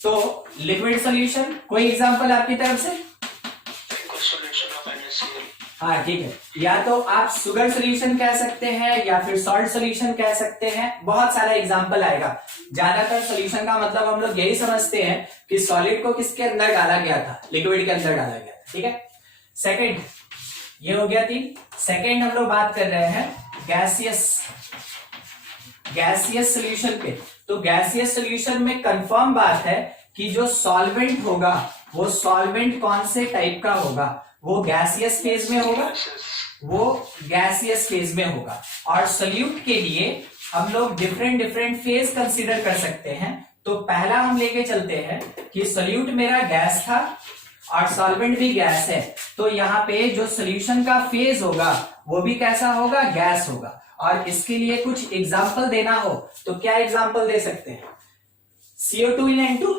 तो लिक्विड सॉल्यूशन, कोई एग्जांपल आपकी तरफ से? हाँ, ठीक है, या तो आप शुगर सॉल्यूशन कह सकते हैं या फिर सॉल्ट सॉल्यूशन कह सकते हैं। बहुत सारा एग्जांपल आएगा। ज्यादातर सॉल्यूशन का मतलब हम लोग यही समझते हैं कि सॉलिड को किसके अंदर डाला गया था? लिक्विड के अंदर डाला गया था। ठीक है, सेकंड ये हो गया 3। सेकंड हम लोग बात कर रहे हैं गैसियस, गैसियस सॉल्यूशन पे। तो गैसियस सॉल्यूशन में कंफर्म बात है कि जो सॉल्वेंट होगा वो सॉल्वेंट कौन से टाइप का होगा? वो गैसियस फेज में होगा, वो गैसियस फेज में होगा। और सॉल्यूट के लिए हम लोग डिफरेंट डिफरेंट फेज कंसीडर कर सकते हैं। तो पहला हम लेके चलते हैं कि सॉल्यूट मेरा गैस था और सॉल्वेंट भी गैस है, तो यहाँ पे जो सॉल्यूशन का फेज होगा वो भी कैसा होगा? गैस होगा। और इसके लिए कुछ एग्जाम्पल देना हो तो क्या एग्जाम्पल दे सकते हैं? CO2 इन N2।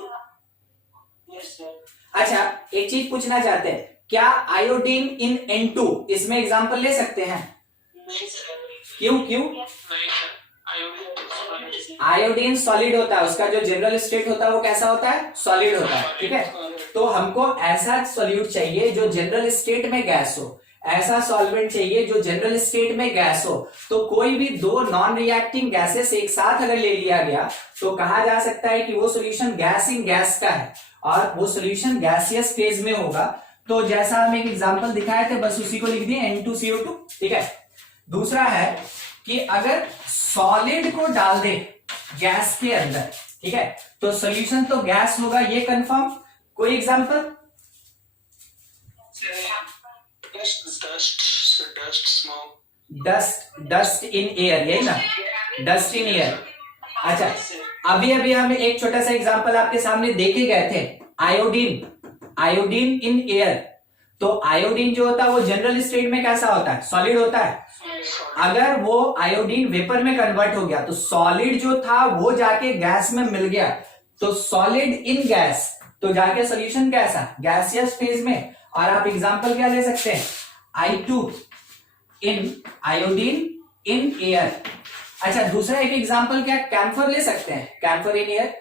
अच्छा, एक चीज पूछना चाहते हैं, क्या आयोडीन इन N2 इसमें एग्जांपल ले सकते हैं? क्यों क्यों? आयोडीन सॉलिड होता है, उसका जो जनरल स्टेट होता है वो कैसा होता है? सॉलिड होता है। ठीक है, तो हमको ऐसा सॉल्यूट चाहिए जो जनरल स्टेट में गैस हो, ऐसा सॉल्वेंट चाहिए जो जनरल स्टेट में गैस हो। तो कोई भी दो नॉन रिएक्टिंग गैसेस एक साथ अगर ले लिया गया तो कहा जा सकता है कि वो सॉल्यूशन गैस इन गैस का है और वो सॉल्यूशन गैसियस फेज में होगा। तो जैसा हम एक एग्जांपल दिखाए थे बस उसी को लिख दिए, N2CO2। ठीक है, दूसरा है कि अगर सॉलिड को डाल दे गैस के अंदर, ठीक है, तो सॉल्यूशन तो गैस होगा, ये कंफर्म। कोई एग्जांपल? डस्ट इन एयर, यही ना, डस्ट इन एयर। अच्छा, अभी अभी हम एक छोटा सा एग्जांपल आपके सामने देके गए थे, आयोडीन इन एयर। तो आयोडीन जो होता है वो जनरल स्टेट में कैसा होता है? सॉलिड होता है। अगर वो आयोडीन वेपर में कन्वर्ट हो गया तो सॉलिड जो था वो जाके गैस में मिल गया, तो सॉलिड इन गैस, तो जाके सॉल्यूशन कैसा? गैसियस फेज में। और आप एग्जांपल क्या ले सकते हैं? I2 in iodine in air. अच्छा, दूसरा एक एग्जांपल क्या कैम्फर ले सकते हैं? Camphor in air.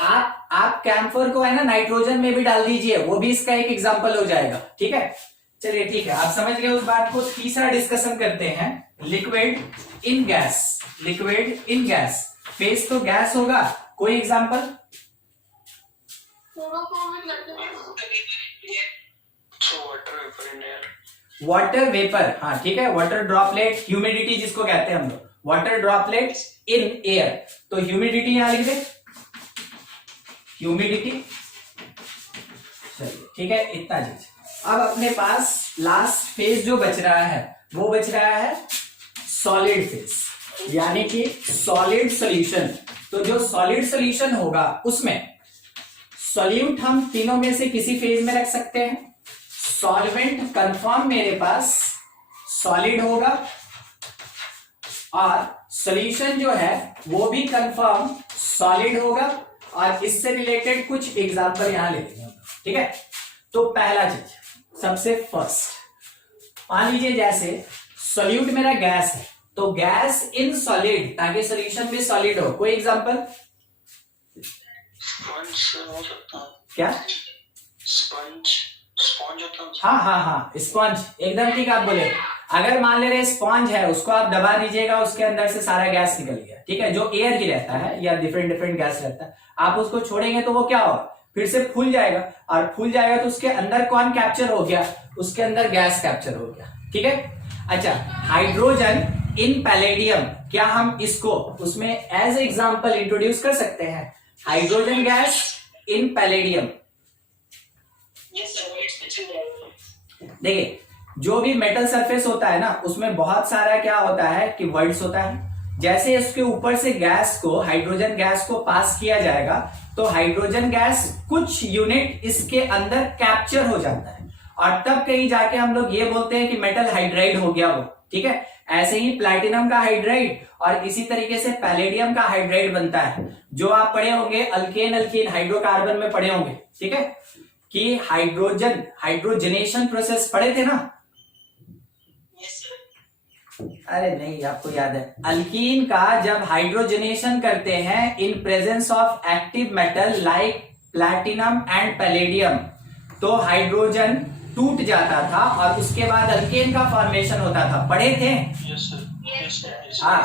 आप कैम्फर को है ना नाइट्रोजन में भी डाल दीजिए, वो भी इसका एक एग्जांपल हो जाएगा। ठीक है, चलिए ठीक है, आप समझ गए उस बात को। तीसरा डिस्कशन करते हैं, liquid in gas. Liquid in gas, face तो गैस होगा, कोई एग्जांपल? वाटर वेपर, हाँ ठीक है, वाटर ड्रॉपलेट, ह्यूमिडिटी जिसको कहते हैं हम लोग, वाटर ड्रॉपलेट इन एयर। तो ह्यूमिडिटी यहां लिख दे, ह्यूमिडिटी। चलिए ठीक है, इतना चीज। अब अपने पास लास्ट फेज जो बच रहा है वो बच रहा है सॉलिड फेज, यानी कि सॉलिड सॉल्यूशन। तो जो सॉलिड सॉल्यूशन होगा उसमें सॉल्यूट हम तीनों में से किसी फेज में रख सकते हैं। सॉल्वेंट कंफर्म मेरे पास सॉलिड होगा और सॉल्यूशन जो है वो भी कंफर्म सॉलिड होगा। और इससे रिलेटेड कुछ एग्जांपल यहां ले लेंगे। ठीक है, तो पहला चीज, सबसे फर्स्ट मान लीजिए जैसे सॉल्यूट मेरा गैस है, तो गैस इन सॉलिड, ताकि सॉल्यूशन भी सॉलिड हो। कोई एग्जांपल? क्या? स्पॉन्ज होता है। हाँ, स्पॉन्ज, एकदम ठीक आप बोले। अगर मान ले रहे स्पॉन्ज है, उसको आप दबा दीजिएगा, उसके अंदर से सारा गैस निकल गया। ठीक है, जो एयर ही रहता है या डिफरेंट गैस रहता है, आप उसको छोड़ेंगे तो वो क्या होगा? फिर से फूल जाएगा, और फूल जाएगा तो उसके अंदर कौन कैप्चर हो गया? उसके अंदर गैस कैप्चर हो गया। ठीक है, अच्छा, हाइड्रोजन इन पैलेडियम, क्या हम इसको उसमें एज एग्जांपल इंट्रोड्यूस कर सकते हैं? Hydrogen gas in palladium. देखिए, जो भी मेटल सरफेस होता है ना, उसमें बहुत सारा क्या होता है कि वर्ड्स होता है। जैसे इसके ऊपर से गैस को, हाइड्रोजन गैस को पास किया जाएगा तो हाइड्रोजन गैस कुछ यूनिट इसके अंदर कैप्चर हो जाता है, और तब कहीं जाके हम लोग ये बोलते हैं कि मेटल हाइड्राइड हो गया वो। ठीक है, ऐसे ही प्लैटिनम का हाइड्राइड और इसी तरीके से पैलेडियम का हाइड्राइड बनता है, जो आप पढ़े होंगे अल्केन हाइड्रोकार्बन में पढ़े होंगे। ठीक है, कि हाइड्रोजनेशन प्रोसेस पढ़े थे ना? अरे नहीं, आपको याद है, अल्कीन का जब हाइड्रोजनेशन करते हैं in presence of active metal like platinum and palladium, तो हाइड्रोजन टूट जाता था और उसके बाद अल्केन का फॉर्मेशन होता था। पढ़े थे? हाँ,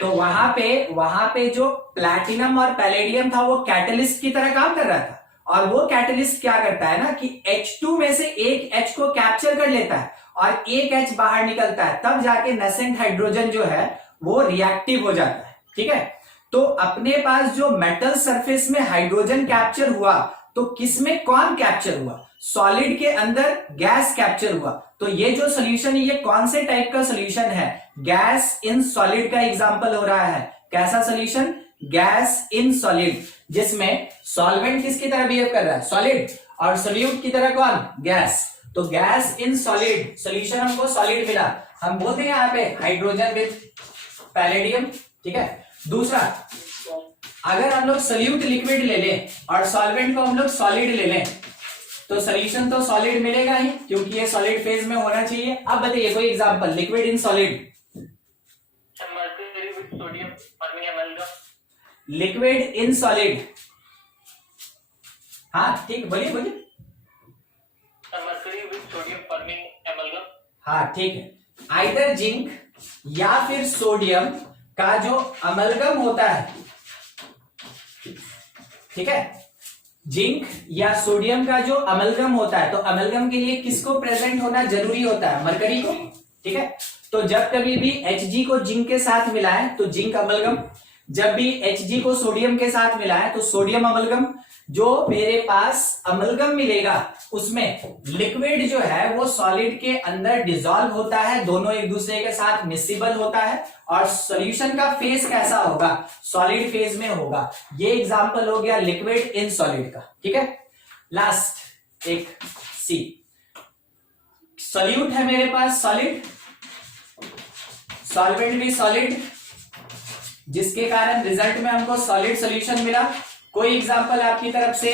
तो वहां पे जो प्लैटिनम और पैलेडियम था वो कैटलिस्ट की तरह काम कर रहा था, और वो कैटलिस्ट क्या करता है ना कि H2 में से एक H को कैप्चर कर लेता है और एक H बाहर निकलता है, तब जाके नेसेंट हाइड्रोजन जो है वो रिएक्टिव हो जाता है। ठीक है, तो अपने पास जो मेटल सरफेस में हाइड्रोजन कैप्चर हुआ, तो किसमें कौन कैप्चर हुआ? सॉलिड के अंदर गैस कैप्चर हुआ। तो ये जो सॉल्यूशन है ये कौन से टाइप का सॉल्यूशन है? गैस इन सॉलिड का एग्जांपल हो रहा है। कैसा सॉल्यूशन? गैस इन सॉलिड, जिसमें सॉल्वेंट किसकी तरह बिहेव कर रहा है? सॉलिड, और सॉल्यूट की तरह कौन? गैस। तो गैस इन सॉलिड, सॉल्यूशन हमको सॉलिड मिला, हम बोलते हैं यहाँ पे हाइड्रोजन विद पैलेडियम। ठीक है, दूसरा, अगर हम लोग सॉल्यूट लिक्विड ले लें और सॉल्वेंट को हम लोग सॉलिड ले लें, तो सोल्यूशन तो सॉलिड मिलेगा ही, क्योंकि ये सॉलिड फेज में होना चाहिए। अब बताइए कोई example, liquid in solid. Mercury with sodium forming amalgam. Liquid in solid, हाँ ठीक, बोलिए बोलिए। Mercury with sodium forming amalgam. हाँ ठीक है, आइदर जिंक या फिर सोडियम का जो अमलगम होता है, ठीक है, जिंक या सोडियम का जो अमलगम होता है, तो अमलगम के लिए किसको प्रेजेंट होना जरूरी होता है? मरकरी को, ठीक है। तो जब कभी भी Hg को जिंक के साथ मिलाएं तो जिंक अमलगम, जब भी Hg को सोडियम के साथ मिलाएं तो सोडियम अमलगम। जो मेरे पास अमलगम मिलेगा उसमें लिक्विड जो है वो सॉलिड के अंदर डिसॉल्व होता है, दोनों एक दूसरे के साथ मिक्सिबल होता है, और सॉल्यूशन का फेज कैसा होगा? सॉलिड फेज में होगा। ये एग्जांपल हो गया लिक्विड इन सॉलिड का, ठीक है। लास्ट एक सी, सॉल्यूट है मेरे पास सॉलिड, सॉल्वेंट भी सॉलिड, जिसके कारण रिजल्ट में हमको सॉलिड सॉल्यूशन मिला। कोई एग्जांपल आपकी तरफ से?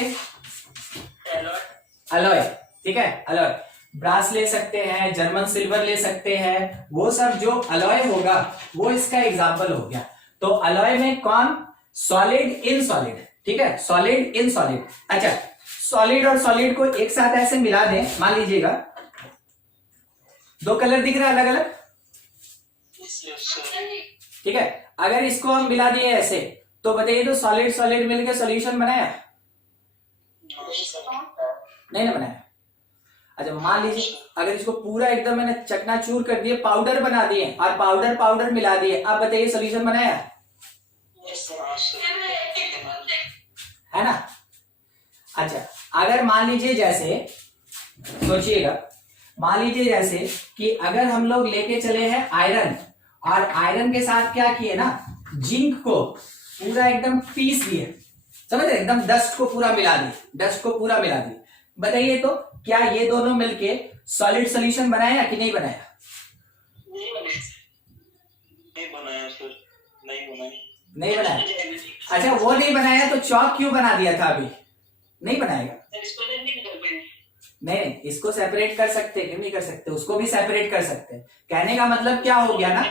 अलॉय, ठीक है, अलॉय, ब्रास ले सकते हैं, जर्मन सिल्वर ले सकते हैं, वो सब जो अलॉय होगा वो इसका एग्जांपल हो गया। तो अलॉय में कौन? सॉलिड इन सॉलिड, ठीक है, सॉलिड इन सॉलिड। अच्छा, सॉलिड और सॉलिड को एक साथ ऐसे मिला दें, मान लीजिएगा दो कलर दिख रहा है अलग अलग, ठीक है। अगर इसको हम मिला दिए ऐसे, तो बताइए तो सॉलिड सॉलिड मिलकर सॉल्यूशन बनाया? नहीं ना बनाया। अच्छा मान लीजिए अगर इसको पूरा एकदम मैंने चकनाचूर कर दिए, पाउडर बना दिए और पाउडर पाउडर मिला दिए, अब बताइए सॉल्यूशन बनाया? है ना। अच्छा अगर मान लीजिए जैसे, सोचिएगा, मान लीजिए जैसे कि अगर हम लोग लेके चले हैं आयरन, और आयरन के साथ क्या किए ना, जिंक को पूरा एकदम पीस दिए, समझ रहे, एकदम डस्ट को पूरा मिला दिए, डस्ट को पूरा मिला दिए। बताइए तो क्या ये दोनों मिलके सॉलिड सॉल्यूशन बनाया कि नहीं बनाया? नहीं बनाया। अच्छा वो नहीं बनाया तो चौक क्यों बना दिया था? अभी नहीं बनाएगा। नहीं, इसको सेपरेट कर सकते, क्यों नहीं कर सकते, उसको भी सेपरेट कर सकते। कहने का मतलब क्या हो गया ना,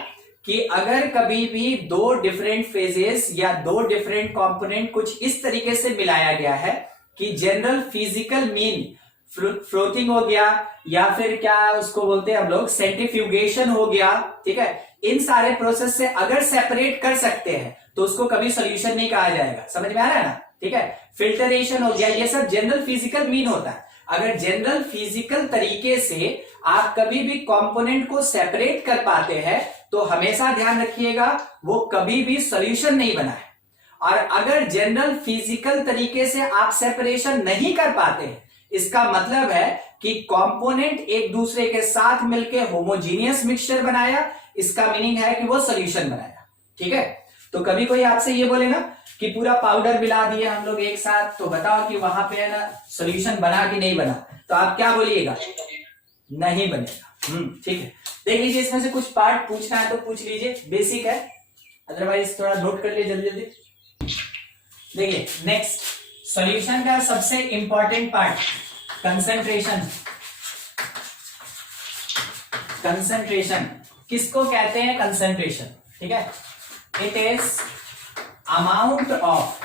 कि अगर कभी भी दो डिफरेंट फेजेस या दो डिफरेंट कंपोनेंट कुछ इस तरीके से मिलाया गया है कि जनरल फिजिकल मीन फ्रोथिंग हो गया, या फिर क्या उसको बोलते हैं हम लोग, सेंट्रीफ्यूगेशन हो गया, ठीक है, इन सारे प्रोसेस से अगर सेपरेट कर सकते हैं तो उसको कभी सोल्यूशन नहीं कहा जाएगा। समझ में आ रहा है ना, ठीक है। फिल्टरेशन हो गया, ये सब जनरल फिजिकल मीन होता है। अगर जनरल फिजिकल तरीके से आप कभी भी कंपोनेंट को सेपरेट कर पाते हैं तो हमेशा ध्यान रखिएगा वो कभी भी सॉल्यूशन नहीं बना है। और अगर जनरल फिजिकल तरीके से आप सेपरेशन नहीं कर पाते हैं, इसका मतलब है कि कंपोनेंट एक दूसरे के साथ मिलकर होमोजीनियस मिक्सचर बनाया, इसका मीनिंग है कि वो सॉल्यूशन बनाया, ठीक है। तो कभी कोई आपसे ये बोले ना कि पूरा पाउडर मिला दिए हम लोग एक साथ, तो बताओ कि वहां पे है ना सॉल्यूशन बना कि नहीं बना, तो आप क्या बोलिएगा? नहीं बनेगा। ठीक है, देख लीजिए इसमें से कुछ पार्ट पूछना है तो पूछ लीजिए, बेसिक है, अदरवाइज थोड़ा नोट कर लिए जल्दी जल्दी। देखिए नेक्स्ट, सॉल्यूशन का सबसे इंपॉर्टेंट पार्ट कंसंट्रेशन। कंसंट्रेशन किसको कहते हैं? कंसंट्रेशन, ठीक है। It is amount of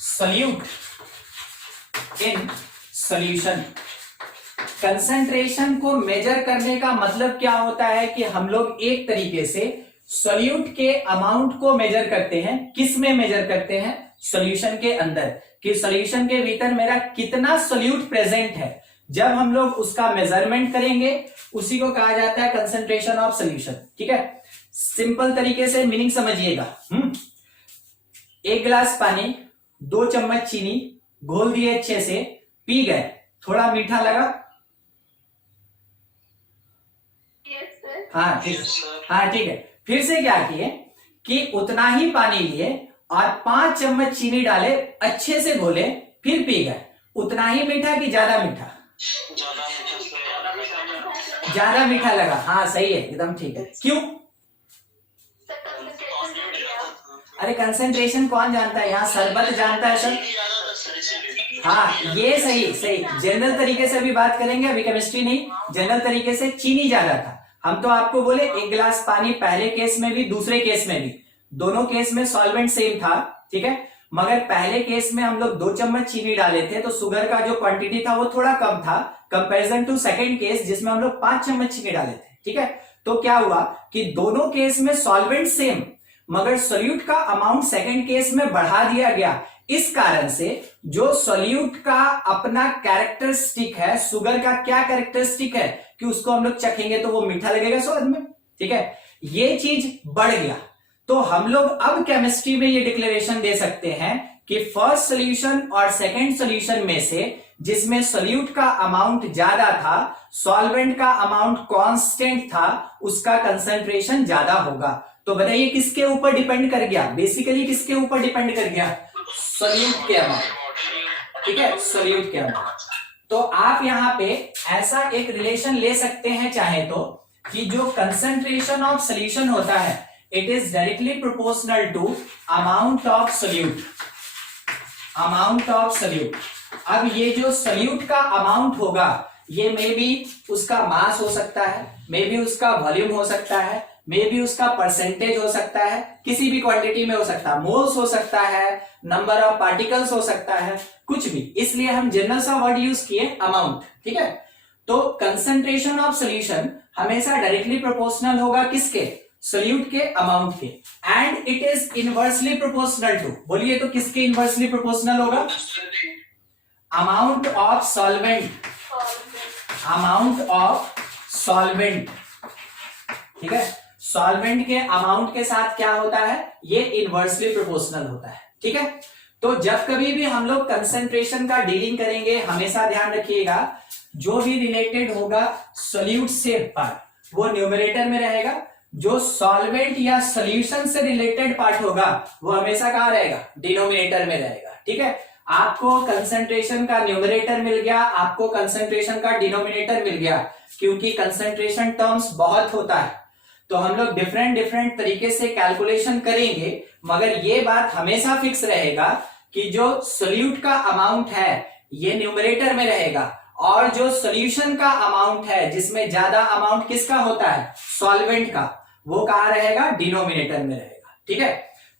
solute in solution. Concentration को मेजर करने का मतलब क्या होता है कि हम लोग एक तरीके से सॉल्यूट के अमाउंट को मेजर करते हैं। किस में मेजर करते हैं? सॉल्यूशन के अंदर, कि सॉल्यूशन के भीतर मेरा कितना सॉल्यूट प्रेजेंट है। जब हम लोग उसका मेजरमेंट करेंगे उसी को कहा जाता है कंसंट्रेशन ऑफ सॉल्यूशन, ठीक है। सिंपल तरीके से मीनिंग समझिएगा। 1 गिलास पानी, 2 चम्मच चीनी घोल दिए, अच्छे से पी गए, थोड़ा मीठा लगा? हाँ ठीक, हाँ ठीक है। फिर से क्या किए कि उतना ही पानी लिए और 5 चम्मच चीनी डाले, अच्छे से घोले, फिर पी गए। उतना ही मीठा कि ज्यादा मीठा? ज्यादा मीठा लगा। हाँ सही है, एकदम ठीक है। क्यों? अरे कंसंट्रेशन कौन जानता है? यहाँ शरबत जानता है सर, हाँ ये सही सही, जनरल तरीके से अभी बात करेंगे, अभी केमिस्ट्री नहीं, जनरल तरीके से चीनी ज्यादा था। हम तो आपको बोले 1 गिलास पानी, पहले केस में भी दूसरे केस में भी, दोनों केस में सॉल्वेंट सेम था, ठीक है, मगर पहले केस में हम लोग 2 चम्मच चीनी डाले थे, तो शुगर का जो क्वांटिटी था वो थोड़ा कम था कंपैरिजन टू सेकंड केस जिसमें हम लोग 5 चम्मच चीनी डाले थे, ठीक है। तो क्या हुआ कि दोनों केस में सॉल्वेंट सेम, मगर सोल्यूट का अमाउंट सेकंड केस में बढ़ा दिया गया। इस कारण से जो सोल्यूट का अपना कैरेक्टरिस्टिक है, शुगर का क्या कैरेक्टरिस्टिक है कि उसको हम लोग चखेंगे तो वो मीठा लगेगा स्वाद में, ठीक है, ये चीज बढ़ गया। तो हम लोग अब केमिस्ट्री में ये डिक्लेरेशन दे सकते हैं कि फर्स्ट सॉल्यूशन और सेकंड सॉल्यूशन में से जिसमें सोल्यूट का अमाउंट ज्यादा था, सॉल्वेंट का अमाउंट कांस्टेंट था, उसका कंसंट्रेशन ज्यादा होगा। तो बताइए किसके ऊपर डिपेंड कर गया, बेसिकली किसके ऊपर डिपेंड कर गया, सोल्यूट के अमाउंट, ठीक है, सोल्यूट के अमाउंट। तो आप यहां पे ऐसा एक रिलेशन ले सकते हैं चाहे तो, कि जो कंसंट्रेशन ऑफ सोल्यूशन होता है it is directly proportional to amount of solute, amount of solute. अब ये जो सोल्यूट का अमाउंट होगा ये मे बी उसका मास हो सकता है, मे बी उसका वॉल्यूम हो सकता है, मे बी उसका परसेंटेज हो सकता है, किसी भी क्वांटिटी में हो सकता है, मोल्स हो सकता है, नंबर ऑफ पार्टिकल्स हो सकता है, कुछ भी, इसलिए हम जनरल सा वर्ड यूज किए अमाउंट, ठीक है। तो कंसंट्रेशन ऑफ सॉल्यूशन हमेशा डायरेक्टली प्रोपोर्शनल होगा किसके, सोल्यूट के अमाउंट के, and it is inversely proportional to, बोलिए तो किसके इनवर्सली प्रोपोर्शनल होगा, amount of solvent, amount of solvent, ठीक है, सॉल्वेंट के अमाउंट के साथ क्या होता है, ये इनवर्सली प्रोपोर्शनल होता है, ठीक है। तो जब कभी भी हम लोग कंसंट्रेशन का डीलिंग करेंगे हमेशा ध्यान रखिएगा जो भी रिलेटेड होगा सोल्यूट से पार्ट वो न्यूमरेटर में रहेगा, जो सॉल्वेंट या सोल्यूशन से रिलेटेड पार्ट होगा वो हमेशा कहां रहेगा, डिनोमिनेटर में रहेगा, ठीक है। आपको कंसंट्रेशन का न्यूमरेटर मिल गया, आपको कंसंट्रेशन का डिनोमिनेटर मिल गया, क्योंकि कंसंट्रेशन टर्म्स बहुत होता है तो हम लोग डिफरेंट डिफरेंट तरीके से कैलकुलेशन करेंगे, मगर ये बात हमेशा फिक्स रहेगा कि जो सोल्यूट का अमाउंट है ये न्यूमरेटर में रहेगा, और जो सोल्यूशन का अमाउंट है जिसमें ज्यादा अमाउंट किसका होता है, सॉल्वेंट का, वो कहां रहेगा, डिनोमिनेटर में रहेगा, ठीक है।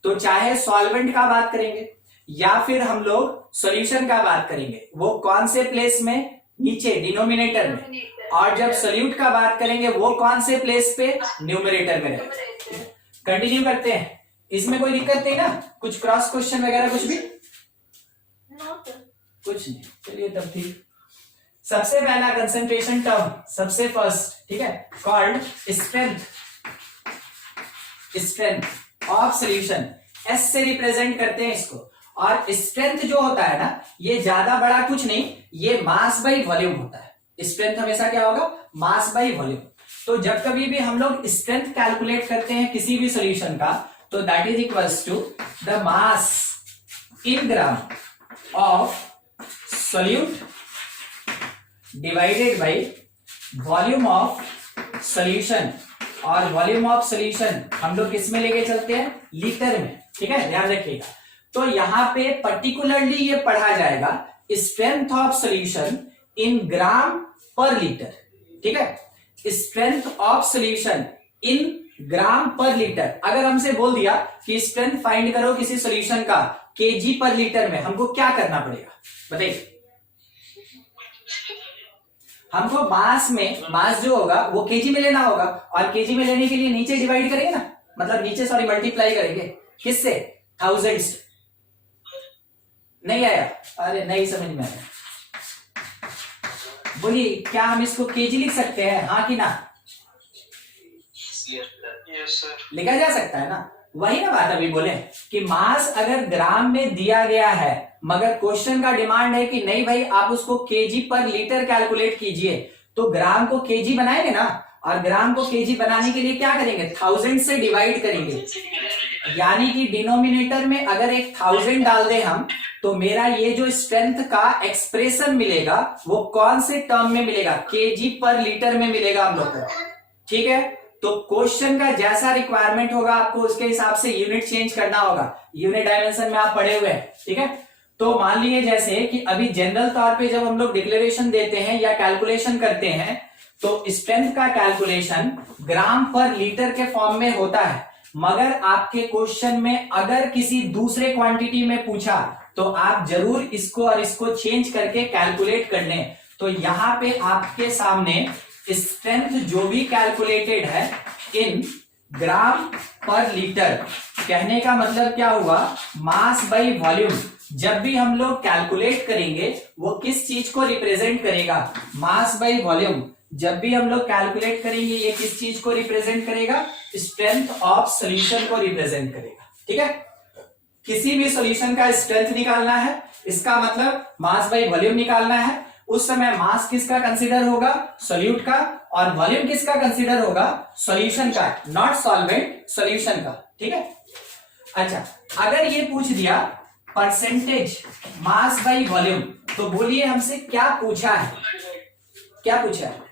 तो चाहे सॉल्वेंट का बात करेंगे या फिर हम लोग सॉल्यूशन का बात करेंगे, वो कौन से प्लेस में, नीचे डिनोमिनेटर में, और जब सोल्यूट का बात करेंगे वो कौन से प्लेस पे, न्यूमरेटर में रहेगा। कंटिन्यू करते हैं, इसमें कोई दिक्कत नहीं ना, कुछ क्रॉस क्वेश्चन वगैरह कुछ भी, कुछ नहीं, चलिए तब ठीक। सबसे पहला कंसंट्रेशन टर्म, सबसे फर्स्ट, ठीक है, called strength, strength of solution, S से रिप्रेजेंट करते हैं इसको। और स्ट्रेंथ जो होता है ना ये ज्यादा बड़ा कुछ नहीं, ये मास बाई वॉल्यूम होता है। स्ट्रेंथ हमेशा क्या होगा, मास बाई वॉल्यूम। तो जब कभी भी हम लोग स्ट्रेंथ कैलकुलेट करते हैं किसी भी सॉल्यूशन का, तो that is equals to the mass in gram of solute divided by volume of solution, और वॉल्यूम ऑफ सॉल्यूशन हम लोग किस में लेके चलते हैं, लीटर में, ठीक है, ध्यान रखिएगा। तो यहां पे पर्टिकुलरली ये पढ़ा जाएगा स्ट्रेंथ ऑफ सॉल्यूशन इन ग्राम पर लीटर, ठीक है, स्ट्रेंथ ऑफ सॉल्यूशन इन ग्राम पर लीटर। अगर हमसे बोल दिया कि स्ट्रेंथ फाइंड करो किसी सॉल्यूशन का केजी पर लीटर में, हमको क्या करना पड़ेगा बताइए, हमको मास में, मास जो होगा वो केजी में लेना होगा, और केजी में लेने के लिए नीचे डिवाइड करेंगे ना, मतलब नीचे सॉरी मल्टीप्लाई करेंगे किससे, थाउजेंड्स। नहीं आया, अरे नहीं समझ में आया, बोलिए क्या हम इसको केजी लिख सकते हैं, हाँ कि ना, लिखा जा सकता है ना, वही ना बात अभी बोले कि मास अगर ग्राम में दिया गया है, मगर क्वेश्चन का डिमांड है कि नहीं भाई आप उसको केजी पर लीटर कैलकुलेट कीजिए, तो ग्राम को केजी बनाएंगे ना, और ग्राम को केजी बनाने के लिए क्या करेंगे, 1000 से डिवाइड करेंगे, यानी कि डिनोमिनेटर में अगर 1000 डाल दें हम, तो मेरा ये जो स्ट्रेंथ का एक्सप्रेशन मिलेगा वो कौन से टर्म में मिलेगा, केजी पर लीटर में मिलेगा हम लोग को, ठीक है। तो क्वेश्चन का जैसा रिक्वायरमेंट होगा आपको उसके हिसाब से यूनिट चेंज करना होगा, यूनिट डायमेंशन में आप पढ़े हुए हैं, ठीक है। तो मान लीजिए जैसे कि अभी जनरल तौर पे जब हम लोग डिक्लेरेशन देते हैं या कैलकुलेशन करते हैं तो स्ट्रेंथ का कैलकुलेशन ग्राम पर लीटर के फॉर्म में होता है, मगर आपके क्वेश्चन में अगर किसी दूसरे क्वांटिटी में पूछा तो आप जरूर इसको और इसको चेंज करके कैलकुलेट कर लें। तो यहां पे आपके सामने स्ट्रेंथ जो भी कैलकुलेटेड है इन ग्राम पर लीटर, कहने का मतलब क्या हुआ, मास बाय वॉल्यूम। जब भी हम लोग कैलकुलेट करेंगे वो किस चीज को रिप्रेजेंट करेगा, मास बाय वॉल्यूम। जब भी हम लोग कैलकुलेट करेंगे ये किस चीज को रिप्रेजेंट करेगा, स्ट्रेंथ ऑफ सॉल्यूशन को रिप्रेजेंट करेगा। ठीक है, किसी भी सॉल्यूशन का स्ट्रेंथ निकालना है, इसका मतलब मास बाय वॉल्यूम निकालना है, उस समय मास किसका कंसीडर होगा, सोल्यूट का, और वॉल्यूम किसका कंसीडर होगा, सॉल्यूशन का, नॉट सॉल्वेंट, सॉल्यूशन का। ठीक है, अच्छा अगर ये पूछ दिया परसेंटेज मास बाय वॉल्यूम, तो बोलिए हमसे क्या पूछा है, क्या पूछा है?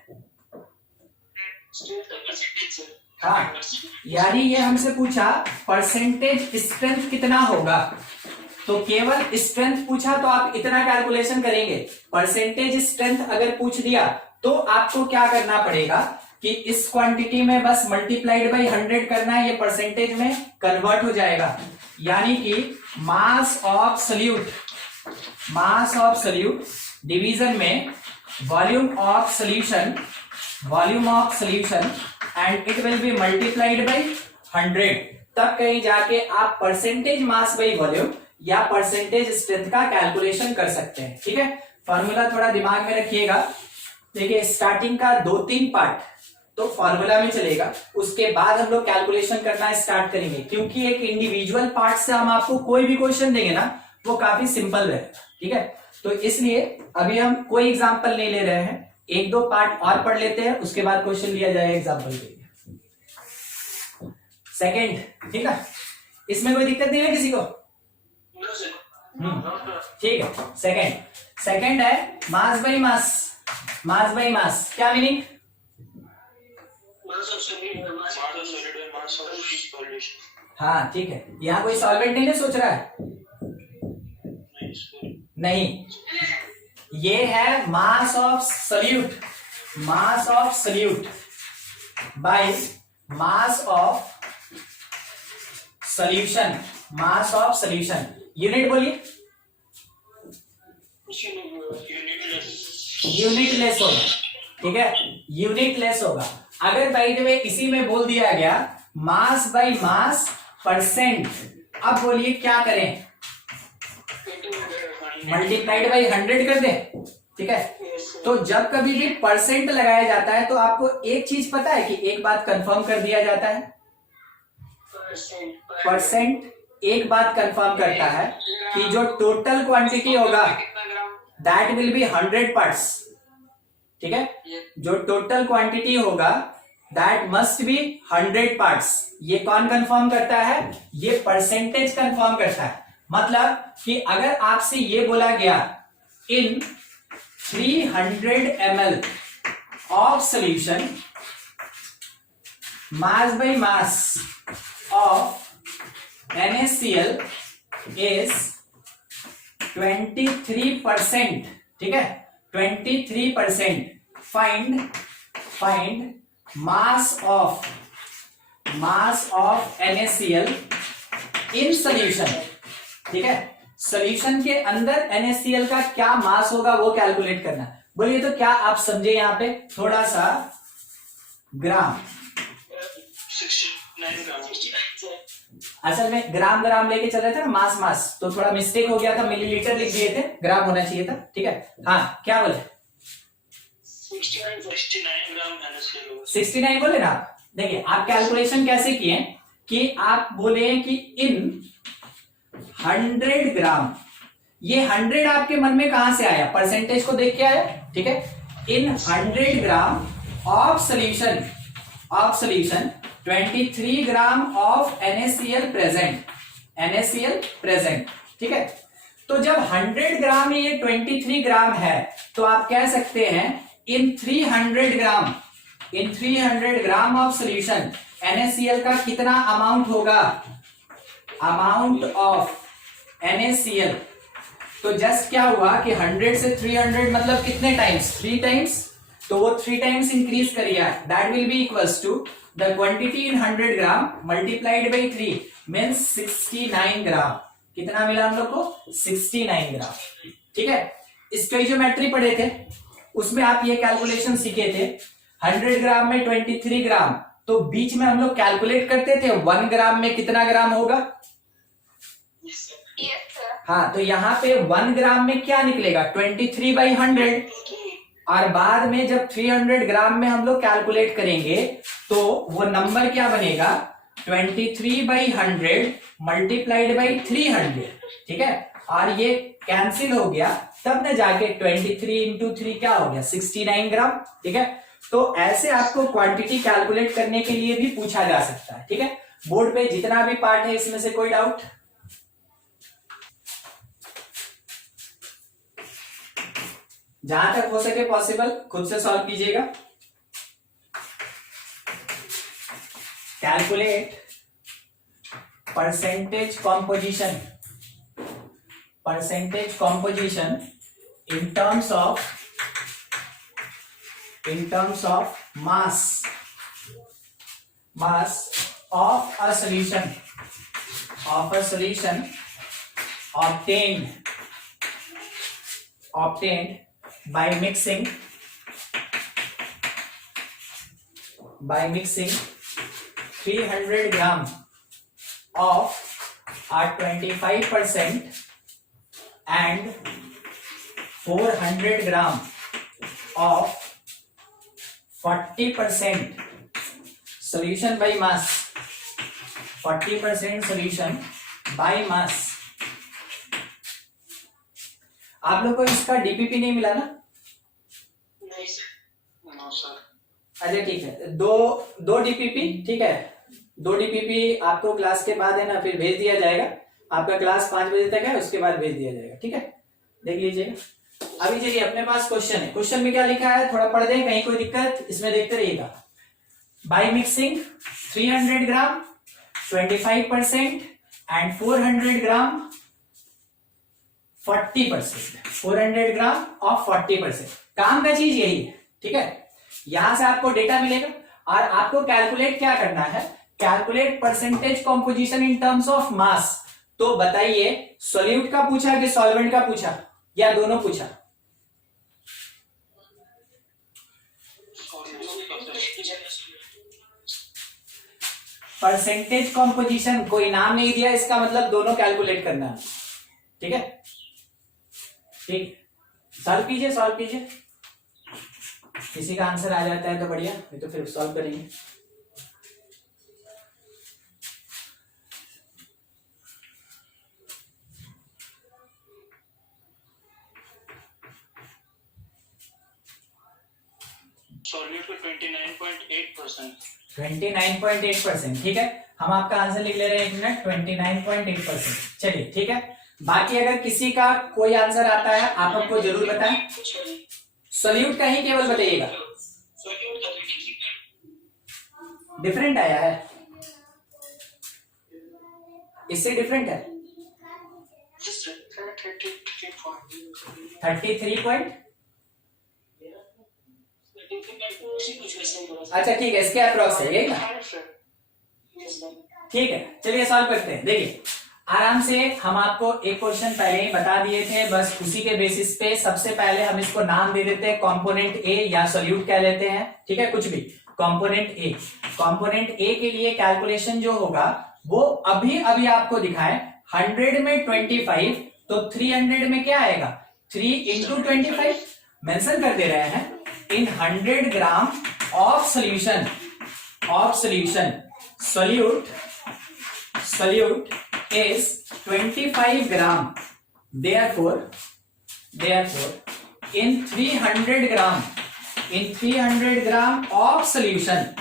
हाँ, यानी ये हमसे पूछा परसेंटेज स्ट्रेंथ कितना होगा, तो केवल स्ट्रेंथ पूछा तो आप इतना कैलकुलेशन करेंगे। परसेंटेज स्ट्रेंथ अगर पूछ दिया तो आपको क्या करना पड़ेगा कि इस क्वांटिटी में बस मल्टीप्लाइड बाई 100 करना है, ये परसेंटेज में कन्वर्ट हो जाएगा। यानी कि mass of solute, mass of solute division में volume of solution, volume of solution and it will be multiplied by 100। तब कहीं जाके आप परसेंटेज मास बाई वॉल्यूम या परसेंटेज स्ट्रेंथ का कैलकुलेशन कर सकते हैं। ठीक है, फॉर्मूला थोड़ा दिमाग में रखिएगा। देखिए स्टार्टिंग का 2-3 पार्ट तो फॉर्मूला में चलेगा, उसके बाद हम लोग कैलकुलेशन करना स्टार्ट करेंगे, क्योंकि एक इंडिविजुअल पार्ट से हम आपको कोई भी क्वेश्चन देंगे ना वो काफी सिंपल रहेगा। ठीक है, तो इसलिए अभी हम कोई एग्जाम्पल नहीं ले रहे हैं, 1-2 पार्ट और पढ़ लेते हैं, उसके बाद क्वेश्चन लिया जाएगा एग्जाम्पल के लिए। सेकेंड, ठीक है, इसमें कोई दिक्कत नहीं है किसी को? ठीक है, सेकेंड है mass by mass. Mass by mass क्या मीनिंग? हाँ ठीक है, यहाँ कोई सॉल्वेंट नहीं ना सोच रहा है? नहीं, ये है mass of solute, mass of solute by mass of solution, mass of solution. Unit बोलिए, यूनिट लेस होगा। ठीक है, यूनिट लेस होगा। अगर बाय द वे इसी में बोल दिया गया मास बाय मास परसेंट, अब बोलिए क्या करें, मल्टीप्लाइड बाय 100 कर दें। ठीक है, तो जब कभी भी परसेंट लगाया जाता है तो आपको एक चीज पता है कि एक बात कंफर्म कर दिया जाता है, परसेंट एक बात कंफर्म करता है कि जो टोटल क्वांटिटी होगा दैट विल बी 100 पार्ट्स। ठीक है, जो टोटल क्वांटिटी होगा दैट मस्ट बी 100 पार्ट्स। ये कौन कंफर्म करता है? ये परसेंटेज कंफर्म करता है। मतलब कि अगर आपसे ये बोला गया इन 300 ml of solution mass by mass of NaCl is 23%। ठीक है, 23%। Find mass of NaCl in solution. ठीक है, सॉल्यूशन के अंदर NaCl का क्या मास होगा वो कैलकुलेट करना। बोलिए तो क्या आप समझे यहाँ पे थोड़ा सा? ग्राम, 69 ग्राम। असल में ग्राम लेके चल रहे थे ना, मास, तो थोड़ा मिस्टेक हो गया था, मिलीलीटर लिख दिए थे, ग्राम होना चाहिए था। ठीक है, हाँ क्या बोले? 69 ग्राम NaCl। 69 बोले ना। देखिए आप कैलकुलेशन कैसे किए कि आप बोले कि इन 100 ग्राम, ये 100 आपके मन में कहां से आया? परसेंटेज को देख के आया। ठीक है, इन 100 gram of solution 23 gram of NaCl present. ठीक है, तो जब 100 ग्राम में ये 23 ग्राम है तो आप कह सकते हैं इन 300 ग्राम ऑफ सॉल्यूशन NaCl का कितना अमाउंट होगा? अमाउंट ऑफ NaCl तो जस्ट क्या हुआ कि 100 से 300 मतलब कितने टाइम्स, 3 टाइम्स, तो वो 3 टाइम्स इंक्रीज करिए, that will be equals to the quantity in 100 gram multiplied by 3 means 69 gram. कितना मिला हम लोग को? 69 ग्राम। ठीक है, स्टोइकोमेट्री पढ़े थे, उसमें आप ये कैलकुलेशन सीखे थे, 100 ग्राम में 23 ग्राम, तो बीच में हम लोग कैलकुलेट करते थे 1 ग्राम में कितना ग्राम होगा। हाँ, तो यहाँ पे 1 ग्राम में क्या निकलेगा? 23 बाई 100, और बाद में जब 300 ग्राम में हम लोग कैलकुलेट करेंगे तो वो नंबर क्या बनेगा? 23 बाई 100 मल्टीप्लाइड बाई 300। ठीक है, और ये कैंसिल हो गया, तब न जाके 23 इंटू 3 क्या हो गया? 69 ग्राम। ठीक है, तो ऐसे आपको क्वांटिटी कैलकुलेट करने के लिए भी पूछा जा सकता है। ठीक है, बोर्ड पे जितना भी पार्ट है इसमें से कोई डाउट? जहां तक हो सके पॉसिबल खुद से सॉल्व कीजिएगा। Calculate percentage composition in terms of mass of a solution obtained by mixing 300 gram of a 25% and 400 gram of 40% solution by mass, 40% solution by mass। आप लोग को इसका डीपीपी नहीं मिला ना? नहीं सर। No sir. अच्छा ठीक है, दो डीपीपी। ठीक है, 2 डीपीपी आपको क्लास के बाद है ना फिर भेज दिया जाएगा। आपका क्लास 5 बजे तक है, उसके बाद भेज दिया जाएगा। ठीक है, देख लीजिएगा। अभी चलिए अपने पास क्वेश्चन है, क्वेश्चन में क्या लिखा है थोड़ा पढ़ दें, कहीं कोई दिक्कत इसमें देखते रहिएगा। बाय मिक्सिंग 300 ग्राम 25% एंड 400 ग्राम 40%, 400 ग्राम और 40%। काम का चीज यही है। ठीक है, यहां से आपको डेटा मिलेगा और आपको कैलकुलेट क्या करना है? Calculate percentage composition in terms of mass. तो बताइए, सॉल्यूट का पूछा कि सॉल्वेंट का पूछा या दोनों पूछा? परसेंटेज कॉम्पोजिशन, कोई नाम नहीं दिया, इसका मतलब दोनों कैलकुलेट करना है। ठीक है, ठीक, सॉल्व कीजिए। किसी का आंसर आ जाता है तो बढ़िया, नहीं तो फिर सॉल्व करेंगे। सॉल्यूट को 29.8%। 29.8%। ठीक है, हम आपका आंसर लिख ले रहे हैं 1 मिनट, 29.8%। चलिए ठीक है, बाकी अगर किसी का कोई आंसर आता है आप हमको जरूर बताएं। सॉल्यूट का ही केवल बताइएगा। डिफरेंट आया है, इससे डिफरेंट है 33 अच्छा ठीक है, इसके अप्रॉक्स है यही ना? ठीक है, चलिए सॉल्व करते हैं। देखिए आराम से, हम आपको एक क्वेश्चन पहले ही बता दिए थे, बस उसी के बेसिस पे सबसे पहले हम इसको नाम दे देते हैं कंपोनेंट ए या सॉल्यूट कह लेते हैं। ठीक है, कुछ भी कंपोनेंट ए। कंपोनेंट ए के लिए कैलकुलेशन जो होगा वो अभी आपको दिखाए 100 में 25, तो 300 में क्या आएगा? 3 इंटू 25 मेंशन कर दे रहे हैं। इन 100 gram of solution solute is 25 gram. Therefore in 300 gram of solution,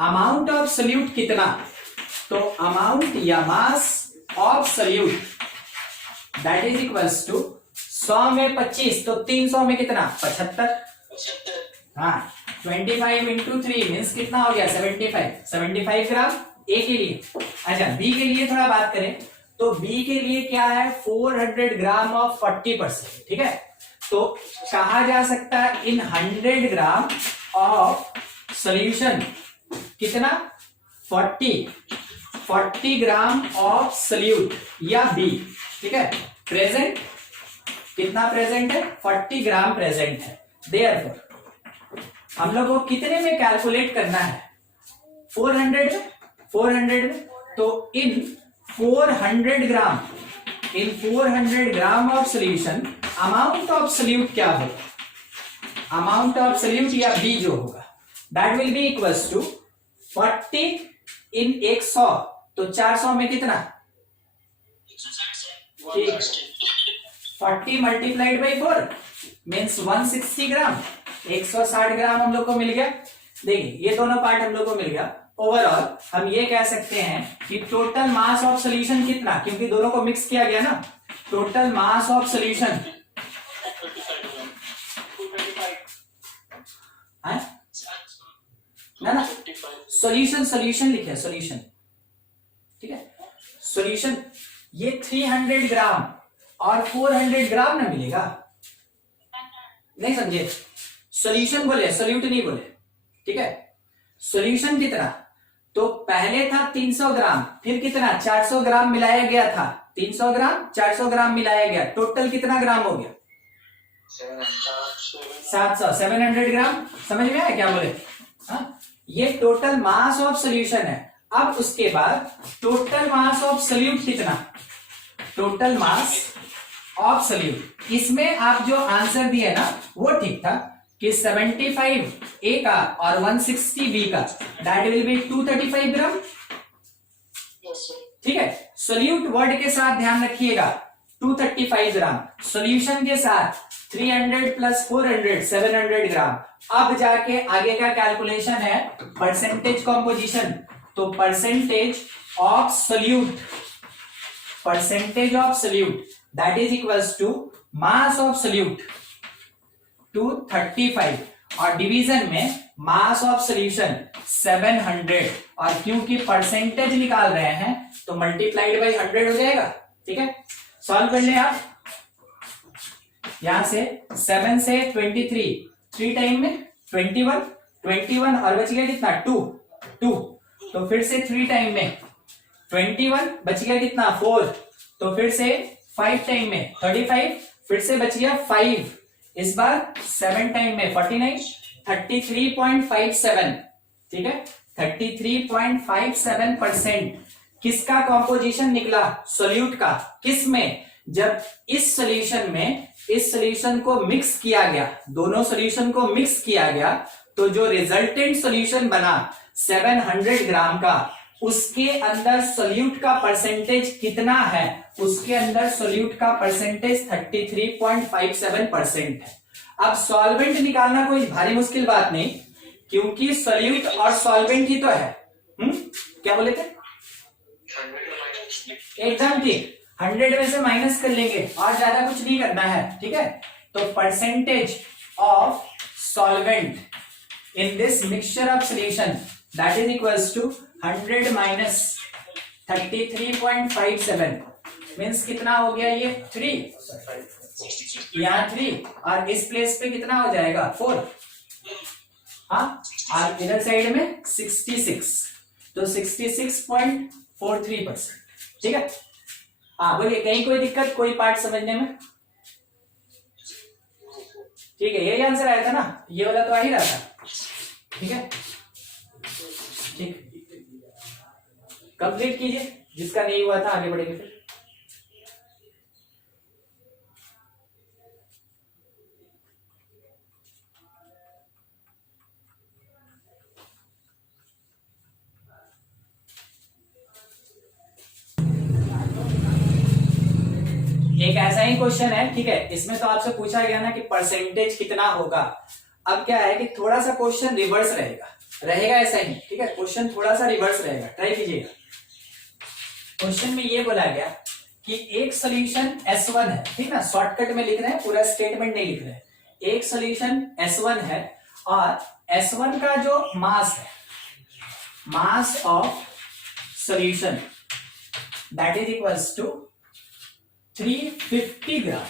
amount of solute कितना? तो amount या mass of solute that is equals to 100 में 25, तो 300 में कितना? 75। हाँ, 25 इंटू 3 मीन्स कितना हो गया? 75 ग्राम ए के लिए। अच्छा, बी के लिए थोड़ा बात करें तो बी के लिए क्या है 400 ग्राम ऑफ 40%, ठीक है। तो कहा जा सकता है इन 100 ग्राम ऑफ सोल्यूशन कितना 40 ग्राम ऑफ सोल्यूट या बी, ठीक है। प्रेजेंट कितना प्रेजेंट है 40 ग्राम प्रेजेंट है। देयरफॉर हम लोग को कितने में कैलकुलेट करना है 400 में। तो in 400 gram of solution amount of solute क्या होगा, अमाउंट ऑफ सोल्यूट या बी जो होगा that will be equals to 40 in 100, तो 400 में कितना 40 multiplied by 4 means 160 gram, 160 gram हम लोग को मिल गया। देखिए ये दोनों पार्ट हम लोग को मिल गया। ओवरऑल हम ये कह सकते हैं कि टोटल मास ऑफ सोल्यूशन कितना, क्योंकि दोनों को मिक्स किया गया ना, टोटल मास ऑफ सोल्यूशन ना सोल्यूशन लिखे सोल्यूशन, ठीक है। सोल्यूशन ये 300 ग्राम और 400 ग्राम ना मिलेगा, नहीं समझे, सोल्यूशन बोले सोल्यूट नहीं बोले, ठीक है। सोल्यूशन कितना, तो पहले था 300 ग्राम, फिर कितना 400 ग्राम मिलाया गया था, 300 ग्राम 400 ग्राम मिलाया गया, टोटल कितना ग्राम हो गया 700 ग्राम। समझ में आया क्या बोले, हाँ? ये टोटल मास ऑफ सोल्यूशन है। अब उसके बाद टोटल मास ऑफ सोल्यूट कितना, टोटल मास ऑफ सोल्यूट, इसमें आप जो आंसर दिए ना वो ठीक था कि 75 ए का और 160 बी का दैट विल बी 235 ग्राम, ठीक है। सोल्यूट वर्ड के साथ ध्यान रखिएगा 235 ग्राम, सोल्यूशन के साथ 300 प्लस 400 700 ग्राम। अब जाके आगे का कैलकुलेशन है परसेंटेज कॉम्पोजिशन, तो percentage of solute that is equals to mass of solute 235 और डिवीजन में मास ऑफ सोल्यूशन 700, और क्योंकि परसेंटेज निकाल रहे हैं तो मल्टीप्लाइड बाई 100 हो जाएगा, ठीक है। सॉल्व कर ले आप, यहां से 7 से 23 3 टाइम में 21 और बच गया कितना 2, तो फिर से 3 टाइम में 21 बच गया कितना 4, तो फिर से 5 टाइम में 35, फिर से बच गया 5, इस बार 7 टाइम में 49, 33.57, ठीक है। 33.57% किसका कॉम्पोजिशन निकला सोल्यूट का, किस में, जब इस सोल्यूशन को मिक्स किया गया, दोनों सोल्यूशन को मिक्स किया गया, तो जो रिजल्टेंट सोल्यूशन बना 700 ग्राम का, उसके अंदर सोल्यूट का परसेंटेज कितना है, उसके अंदर सोल्यूट का परसेंटेज 33.57% है। अब सॉल्वेंट निकालना कोई भारी मुश्किल बात नहीं, क्योंकि सोल्यूट और सॉल्वेंट ही तो है। क्या बोले थे, एकदम ठीक, 100 में से माइनस कर लेंगे और ज्यादा कुछ नहीं करना है, ठीक है। तो percentage of solvent in this mixture of solution that is equals to 100 minus 33.57 means कितना हो गया ये 3, यहाँ 3 और इस प्लेस पे कितना हो जाएगा 4, हाँ, और इधर साइड में 66, तो 66.43%, ठीक है। हाँ बोलिए, कहीं कोई दिक्कत, कोई पार्ट समझने में, ठीक है। यही आंसर आया था ना, ये वाला तो आ ही रहा था, ठीक है, ठीक। कंप्लीट कीजिए, जिसका नहीं हुआ था आगे बढ़ेंगे फिर। एक ऐसा ही क्वेश्चन है, ठीक है, इसमें तो आपसे पूछा गया ना कि परसेंटेज कितना होगा। अब क्या है कि थोड़ा सा क्वेश्चन रिवर्स रहेगा ऐसा ही, ठीक है, क्वेश्चन थोड़ा सा रिवर्स रहेगा, ट्राई कीजिएगा। क्वेश्चन में ये बोला गया कि एक सोल्यूशन S1 है, ठीक ना, शॉर्टकट में लिख रहे हैं, पूरा स्टेटमेंट नहीं लिख रहे हैं। एक सोल्यूशन S1 है और S1 का जो मास है, mass of solution that is equals to 350 gram,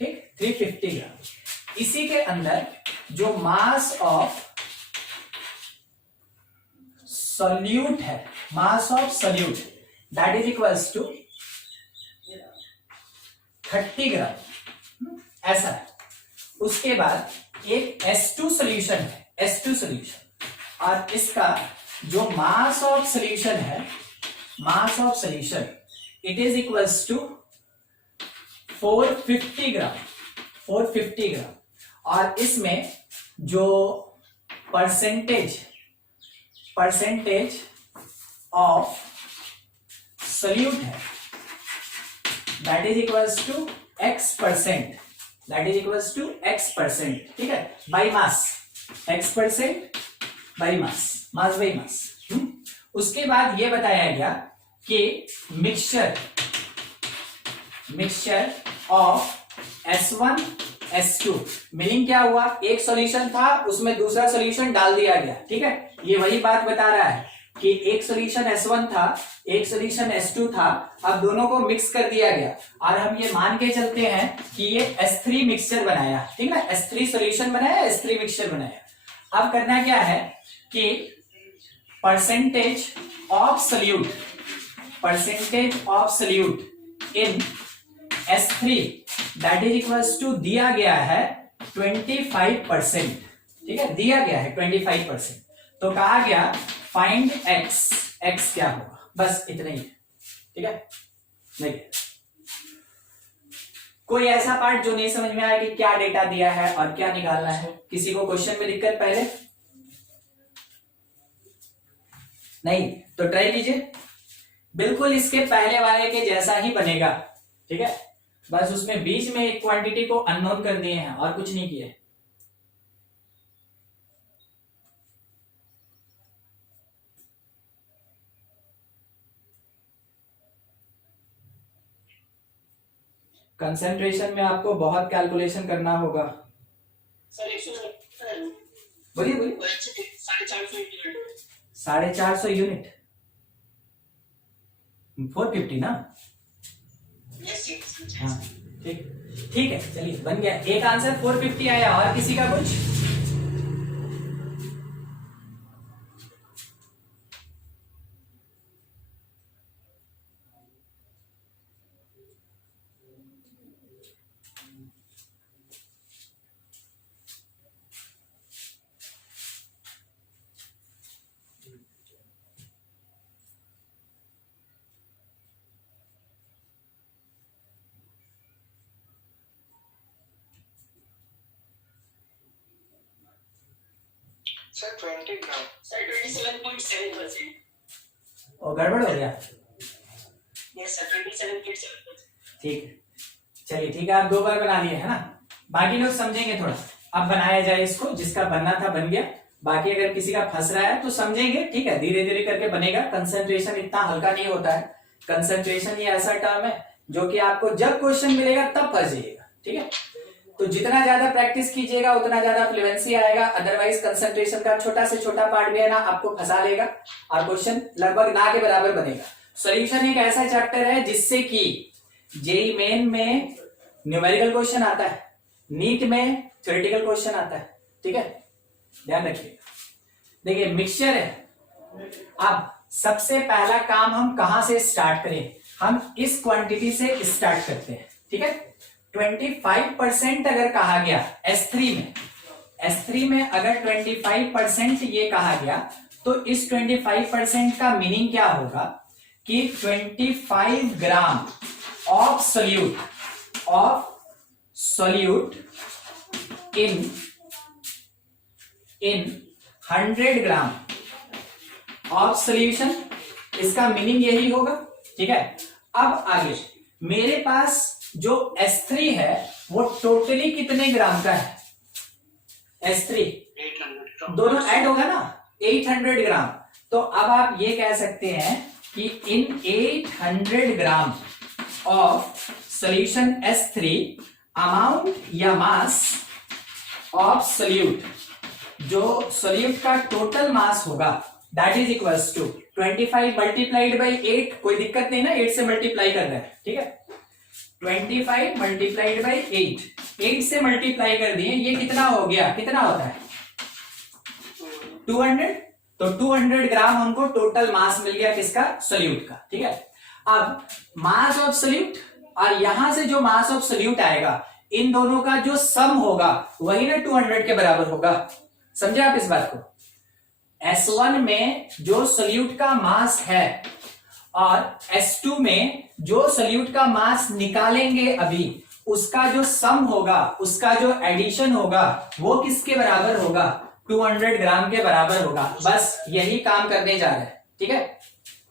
ठीक, 350 ग्राम। इसी के अंदर जो मास ऑफ सॉल्यूट है, mass of solute that is equals to 30 gram, ऐसा है। उसके बाद एक S2 सॉल्यूशन है, S2 सॉल्यूशन, और इसका जो मास ऑफ सॉल्यूशन है, mass of solution it is equals to 450 gram, 450 gram. और इसमें जो परसेंटेज ऑफ सॉल्यूट है that is equals to X%, that is equals to X%, ठीक है, by mass, X% by mass, mass by mass. उसके बाद ये बताया गया कि mixture of S1 S2 meaning क्या हुआ, एक सॉल्यूशन था उसमें दूसरा सॉल्यूशन डाल दिया गया, ठीक है। ये वही बात बता रहा है कि एक सॉल्यूशन S1 था, एक सॉल्यूशन S2 था, अब दोनों को मिक्स कर दिया गया और हम ये मान के चलते हैं कि ये S3 मिक्सचर बनाया, ठीक है, S3 सॉल्यूशन बनाया, S3 मिक्सचर बनाया। अब करना क्या है कि percentage of solute in S3 that is equals to दिया गया है 25%, ठीक है, दिया गया है 25%। तो कहा गया फाइंड x क्या होगा, बस इतना ही है, ठीक है। नहीं, कोई ऐसा पार्ट जो नहीं समझ में आया कि क्या डेटा दिया है और क्या निकालना है, किसी को क्वेश्चन में दिक्कत पहले नहीं, तो ट्राई कीजिए, बिल्कुल इसके पहले वाले के जैसा ही बनेगा, ठीक है, बस उसमें बीच में एक क्वांटिटी को अननोन कर दिए हैं और कुछ नहीं किए। कंसंट्रेशन में आपको बहुत कैलकुलेशन करना होगा। बोलिए 450 यूनिट, 450 ना, हाँ ठीक है, चलिए बन गया, एक आंसर 450 आया। और किसी का कुछ? सर 20 ग्राम, सर 27.7%। और गड़बड़ हो गया, यस सर 27.7%। ठीक है, चलिए ठीक है, आप 2 बार बना लिए है ना, बाकी लोग समझेंगे थोड़ा। अब बनाया जाए इसको, जिसका बनना था बन गया, बाकी अगर किसी का फंस रहा है तो समझेंगे, ठीक है, धीरे धीरे करके बनेगा। कंसंट्रेशन इतना हल्का नहीं होता है, कंसंट्रेशन ये ऐसा टर्म है जो कि आपको जब क्वेश्चन मिलेगा तब फंस जाइएगा, ठीक है। तो जितना ज्यादा प्रैक्टिस कीजिएगा उतना ज्यादा फ्लुएंसी आएगा, अदरवाइज कंसंट्रेशन का छोटा से छोटा पार्ट भी है ना आपको फंसा लेगा और क्वेश्चन लगभग ना के बराबर बनेगा। सॉल्यूशन एक ऐसा चैप्टर है जिससे कि जेईई मेन में न्यूमेरिकल क्वेश्चन आता है, नीट में थ्योरेटिकल क्वेश्चन आता है, ठीक है, ध्यान रखिएगा। देखिए मिक्सचर है, अब सबसे पहला काम हम कहां से स्टार्ट करें, हम इस क्वांटिटी से स्टार्ट करते हैं, ठीक है। 25% अगर कहा गया S3 में अगर 25% ये कहा गया तो इस 25% का मीनिंग क्या होगा कि 25 ग्राम of solute in 100 gram of solution, इसका मीनिंग यही होगा, ठीक है। अब आगे मेरे पास जो S3 है वो टोटली कितने ग्राम का है, S3 800 दोनों ऐड होगा ना, 800 ग्राम। तो अब आप ये कह सकते हैं कि in 800 gram of solution S3 amount या मास ऑफ सोल्यूट, जो सोल्यूट का टोटल मास होगा that is equals to 25 multiplied by 8, कोई दिक्कत नहीं ना, 8 से मल्टीप्लाई कर रहे हैं, ठीक है। 25 मल्टीप्लाइड बाई 8 से मल्टीप्लाई कर दिए, ये कितना हो गया, कितना होता है 200। तो 200 ग्राम हमको टोटल मास मिल गया किसका, सोल्यूट का, ठीक है। अब मास ऑफ सोल्यूट और यहां से जो मास ऑफ सोल्यूट आएगा, इन दोनों का जो सम होगा वही ना 200 के बराबर होगा। समझे आप इस बात को? S1 में जो सोल्यूट का मास है और S2 में जो सोल्यूट का मास निकालेंगे अभी, उसका जो सम होगा, उसका जो एडिशन होगा, वो किसके बराबर होगा, 200 ग्राम के बराबर होगा। बस यही काम करने जा रहे हैं, ठीक है।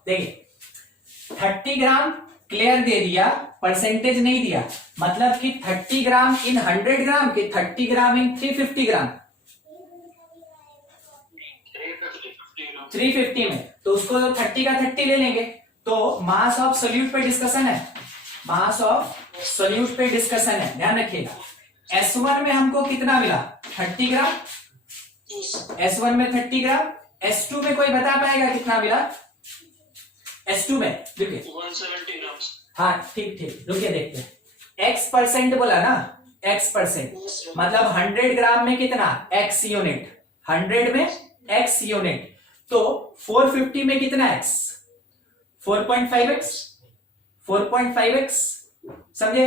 देखिए 30 ग्राम क्लियर दे दिया, परसेंटेज नहीं दिया, मतलब कि 30 ग्राम इन 100 ग्राम कि 30 ग्राम इन 350 ग्राम, 350 में, तो उसको 30 का 30 ले लेंगे। तो मास ऑफ सोल्यूट पे डिस्कशन है, मास ऑफ सोल्यूट पे डिस्कशन है, ध्यान रखिएगा। S1 में हमको कितना मिला, 30 ग्राम, S1 में 30 ग्राम। S2 में कोई बता पाएगा कितना मिला, S2 में देखिए 170 ग्राम। हाँ ठीक ठीक, रुकिए देखते हैं। X% बोला ना, X%, मतलब 100 ग्राम में कितना, X यूनिट, 100 में X यूनिट, तो 450 में कितना X, 4.5x, 4.5x, समझे?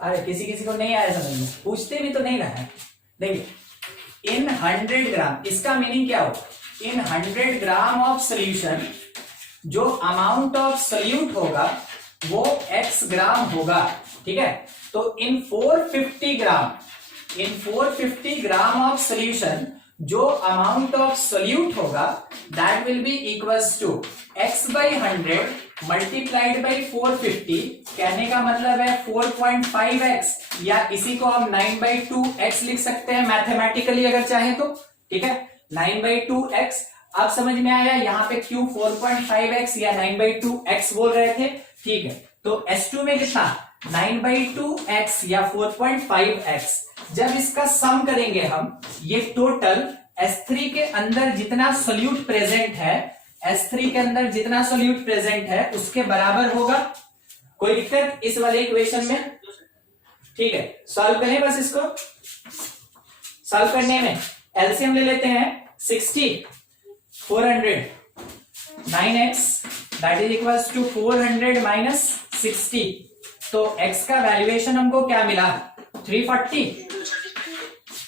अरे किसी किसी को नहीं आया समझ में, पूछते भी तो नहीं रहा है। देखिए इन 100 ग्राम, इसका मीनिंग क्या हो, इन 100 ग्राम ऑफ सोल्यूशन जो अमाउंट ऑफ सोल्यूट होगा वो x ग्राम होगा, ठीक है। तो in 450 gram, in 450 gram of solution जो अमाउंट ऑफ सोल्यूट होगा, that will be equals to x by 100 multiplied by 450। कहने का मतलब है 4.5x, या इसी को हम 9/2x लिख सकते हैं मैथमेटिकली अगर चाहे तो, ठीक है। 9/2x, अब समझ में आया यहाँ पे क्यों 4.5x या 9/2x बोल रहे थे, ठीक है। तो S2 में कितना, 9/2x या 4.5x। जब इसका सम करेंगे हम, ये टोटल S3 के अंदर जितना सोल्यूट प्रेजेंट है, S3 के अंदर जितना सोल्यूट प्रेजेंट है उसके बराबर होगा। कोई दिक्कत इस वाले इक्वेशन में, ठीक है। सॉल्व करें बस इसको, सॉल्व करने में एलसीएम ले लेते हैं। 60 400 9x that is equals to 400 minus 60। तो x का वैल्यूएशन हमको क्या मिला, 340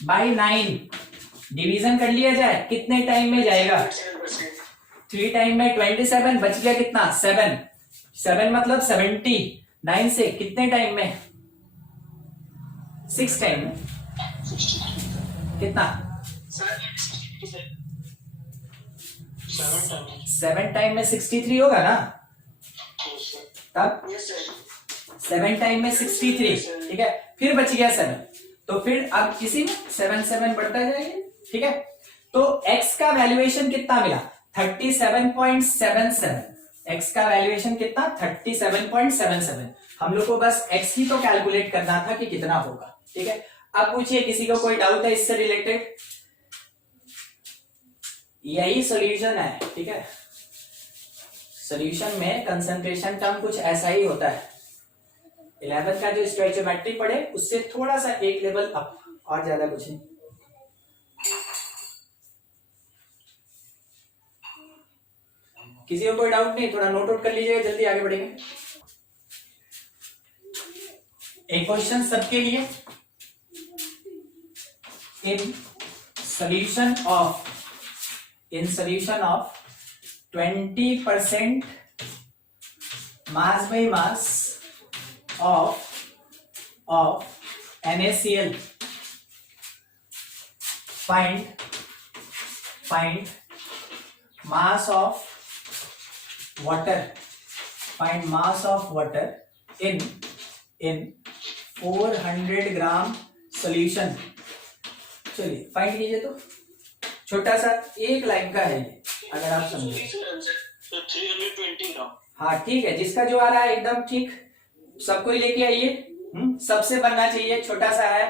बाई 9। डिवीजन कर लिया जाए, कितने टाइम में जाएगा, 3 टाइम में 27, बच गया कितना 7, 7 मतलब 70, 9 से कितने टाइम में, 6 टाइम में, कितना 7 टाइम में 63 होगा ना, तब 7 टाइम में 63, ठीक है। फिर बच गया 7, तो फिर अब इसी में 7 बढ़ता जाएगा, ठीक है। तो x का वैल्यूएशन कितना मिला, 37.77। x का वैल्यूएशन कितना, 37.77। हम लोग को बस x ही तो कैलकुलेट करना था कि कितना होगा, ठीक है। अब पूछिए किसी को कोई डाउट है इससे रिलेटेड, यही सॉल्यूशन है, ठीक है। सॉल्यूशन में कंसंट्रेशन टर्म कुछ ऐसा ही होता है। 11th का जो स्टोइचोमेट्री पढ़े उससे थोड़ा सा एक लेवल अप, और ज्यादा कुछ नहीं। किसी को कोई डाउट नहीं, थोड़ा नोट आउट कर लीजिएगा, जल्दी आगे बढ़ेंगे। एक क्वेश्चन सबके लिए, in solution of 20% mass by mass of NaCl, find mass of water, find mass of water in 400 gram solution. चलिए फाइंड कीजिए, तो छोटा सा एक लाइन का है ये, अगर आप समझे। 320 ग्राम। हाँ ठीक है, जिसका जो आ रहा है एकदम ठीक, सबको ही लेके आइए, सबसे बनना चाहिए, छोटा सा है।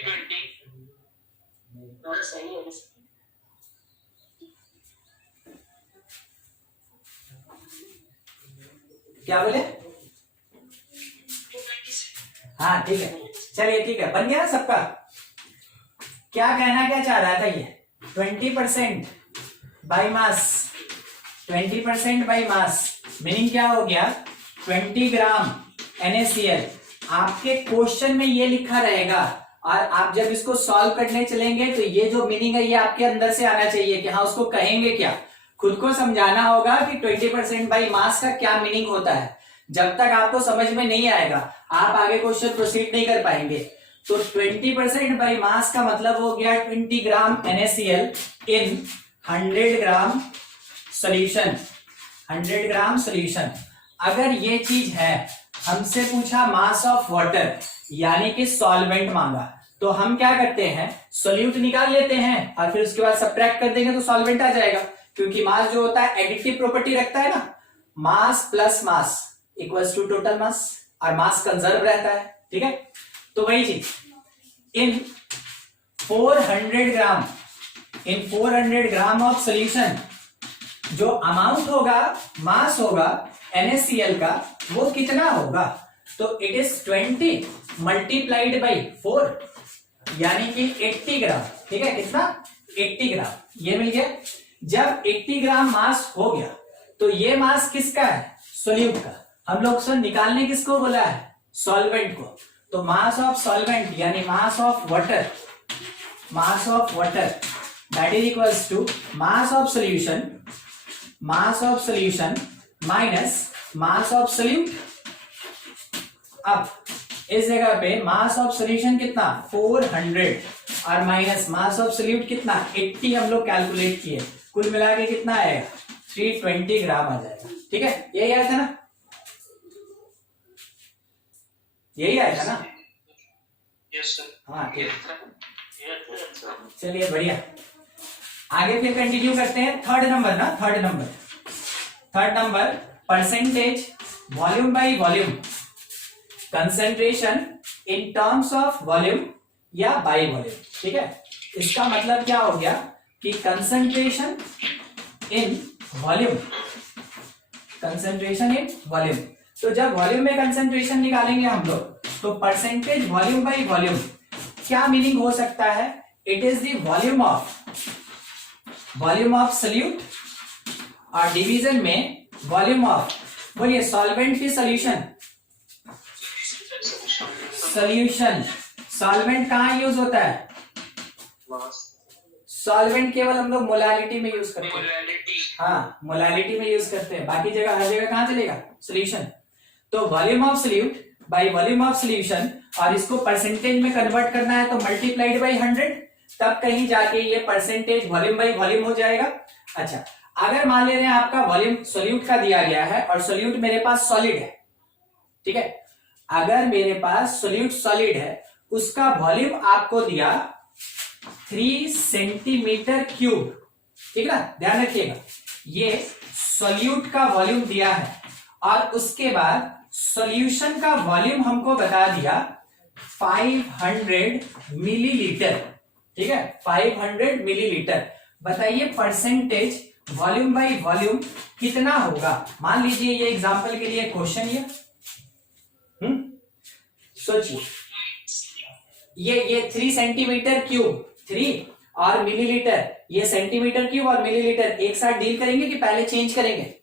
320 सही है। क्या बोले? हाँ ठीक है, चलिए ठीक है, बन गया ना सबका? क्या कहना क्या चाह रहा था ये? 20% by mass, 20% by mass meaning क्या हो गया? 20 ग्राम NaCl। आपके क्वेश्चन में ये लिखा रहेगा और आप जब इसको सॉल्व करने चलेंगे तो ये जो मीनिंग है ये आपके अंदर से आना चाहिए कि हाँ उसको कहेंगे क्या, खुद को समझाना होगा कि 20% बाई मास का क्या मीनिंग होता है। जब तक आपको समझ में नहीं आएगा आप आगे क्वेश्चन प्रोसीड नहीं कर पाएंगे। तो 20% बाई मास का मतलब हो गया 20 ग्राम NaCl इन 100 ग्राम सॉल्यूशन, 100 ग्राम सॉल्यूशन। अगर ये चीज है, हमसे पूछा मास ऑफ वाटर यानी कि सॉल्वेंट मांगा, तो हम क्या करते हैं, सोल्यूट निकाल लेते हैं और फिर उसके बाद सब्ट्रैक्ट कर देंगे तो सॉल्वेंट आ जाएगा। क्योंकि मास जो होता है एडिटिव प्रॉपर्टी रखता है ना, mass plus mass equals to total mass, और मास कंजर्व रहता है। ठीक है, तो वही चीज इन 400 ग्राम, इन 400 ग्राम ऑफ सोल्यूशन जो अमाउंट होगा, मास होगा NaCl का, वो कितना होगा? तो इट इज 20 मल्टीप्लाइड बाई 4 यानी कि 80 ग्राम। ठीक है, कितना? 80 ग्राम, ये मिल गया। जब 80 ग्राम मास हो गया तो ये मास किसका है? सोल्यूट का। हम लोग सर निकालने किसको बोला है? सॉल्वेंट को। तो मास ऑफ सॉल्वेंट यानी mass of water, mass of water that is equals to mass of solution, mass of solution minus mass of solute. अब इस जगह पे मास ऑफ सोल्यूशन कितना? 400 और माइनस मास ऑफ सोल्यूट कितना? 80 हम लोग कैलकुलेट किए, कुल मिला के कितना आएगा? 320 ग्राम आ जाएगा। ठीक है, यही आया था ना? यही आया था ना? Yes sir. हाँ ठीक, चलिए बढ़िया। आगे फिर कंटिन्यू करते हैं। थर्ड नंबर ना, third number percentage volume by volume, concentration in terms of volume या बाय वॉल्यूम। ठीक है, इसका मतलब क्या हो गया कि concentration in volume, concentration in volume. तो जब वॉल्यूम में कंसेंट्रेशन निकालेंगे हम लोग तो परसेंटेज वॉल्यूम बाय वॉल्यूम क्या मीनिंग हो सकता है? It is the volume of solute और डिवीजन में वॉल्यूम ऑफ, बोलिए सॉल्वेंट की सोल्यूशन, सोल्यूशन। सॉल्वेंट कहां यूज होता है? सॉल्वेंट केवल हम लोग मोलालिटी में यूज करते हैं। हाँ, मोलालिटी में यूज करते हैं, बाकी जगह हर जगह कहां चलेगा? सोल्यूशन। तो volume of solute by volume of solution, और इसको परसेंटेज में कन्वर्ट करना है तो मल्टीप्लाइड बाय 100, तब कहीं जाके ये परसेंटेज वॉल्यूम बाय वॉल्यूम हो जाएगा। अच्छा, अगर मान ले रहे हैं आपका वॉल्यूम सोल्यूट का दिया गया है और सोल्यूट मेरे पास सॉलिड है। ठीक है, अगर मेरे पास सोल्यूट सॉलिड है, उसका वॉल्यूम आपको दिया 3 सेंटीमीटर क्यूब। ठीक है ना, ध्यान रखिएगा, ये सोल्यूट का वॉल्यूम दिया है और उसके बाद सॉल्यूशन का वॉल्यूम हमको बता दिया 500 मिलीलीटर। ठीक है, 500 मिलीलीटर। बताइए परसेंटेज वॉल्यूम बाय वॉल्यूम कितना होगा? मान लीजिए ये एग्जांपल के लिए क्वेश्चन ये, सोचिए, ये 3 सेंटीमीटर क्यूब, 3 और मिलीलीटर, ये सेंटीमीटर क्यूब और मिलीलीटर एक साथ डील करेंगे कि पहले चेंज करेंगे?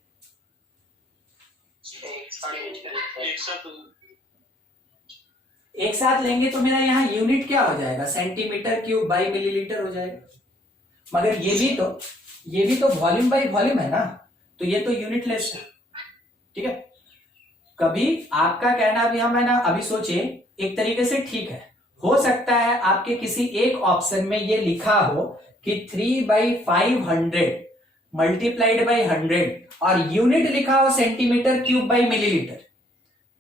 एक साथ लेंगे तो मेरा यहाँ यूनिट क्या हो जाएगा? सेंटीमीटर क्यूब बाई मिलीलीटर हो जाएगा। मगर ये भी तो वॉल्यूम बाई वॉल्यूम है ना, तो ये तो यूनिट लेस है। ठीक है, कभी आपका कहना भी हम है ना, अभी सोचिए, एक तरीके से ठीक है, हो सकता है आपके किसी एक ऑप्शन में ये लिखा हो कि 3/500 मल्टीप्लाइड बाई 100 और यूनिट लिखा हो सेंटीमीटर क्यूब बाई मिलीलीटर,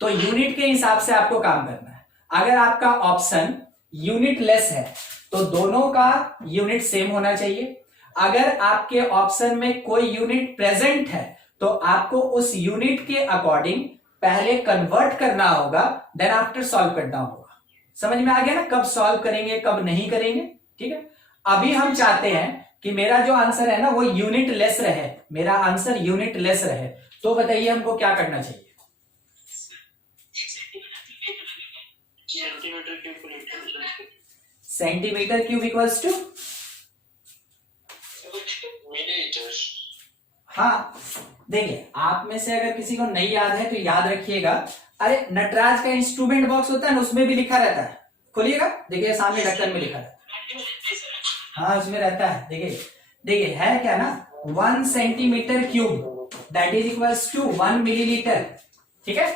तो यूनिट के हिसाब से आपको काम करना है। अगर आपका ऑप्शन यूनिट लेस है तो दोनों का यूनिट सेम होना चाहिए। अगर आपके ऑप्शन में कोई यूनिट प्रेजेंट है तो आपको उस यूनिट के अकॉर्डिंग पहले कन्वर्ट करना होगा, देन आफ्टर सॉल्व करना होगा। समझ में आ गया ना, कब सॉल्व करेंगे कब नहीं करेंगे। ठीक है, अभी हम चाहते हैं कि मेरा जो आंसर है ना वो यूनिट लेस रहे, मेरा आंसर यूनिट लेस रहे। तो बताइए हमको क्या करना चाहिए। Centimetre cube equals two millimetre. हाँ, देखिए आप में से अगर किसी को नहीं याद है तो याद रखिएगा। अरे नटराज का इंस्ट्रूमेंट बॉक्स होता है ना, उसमें भी लिखा रहता है, खोलिएगा, देखिए सामने ढक्कन में लिखा रहता है। हाँ उसमें रहता है, देखिए देखिए है क्या ना, 1 centimetre cube that is equals to 1 millilitre. ठीक है,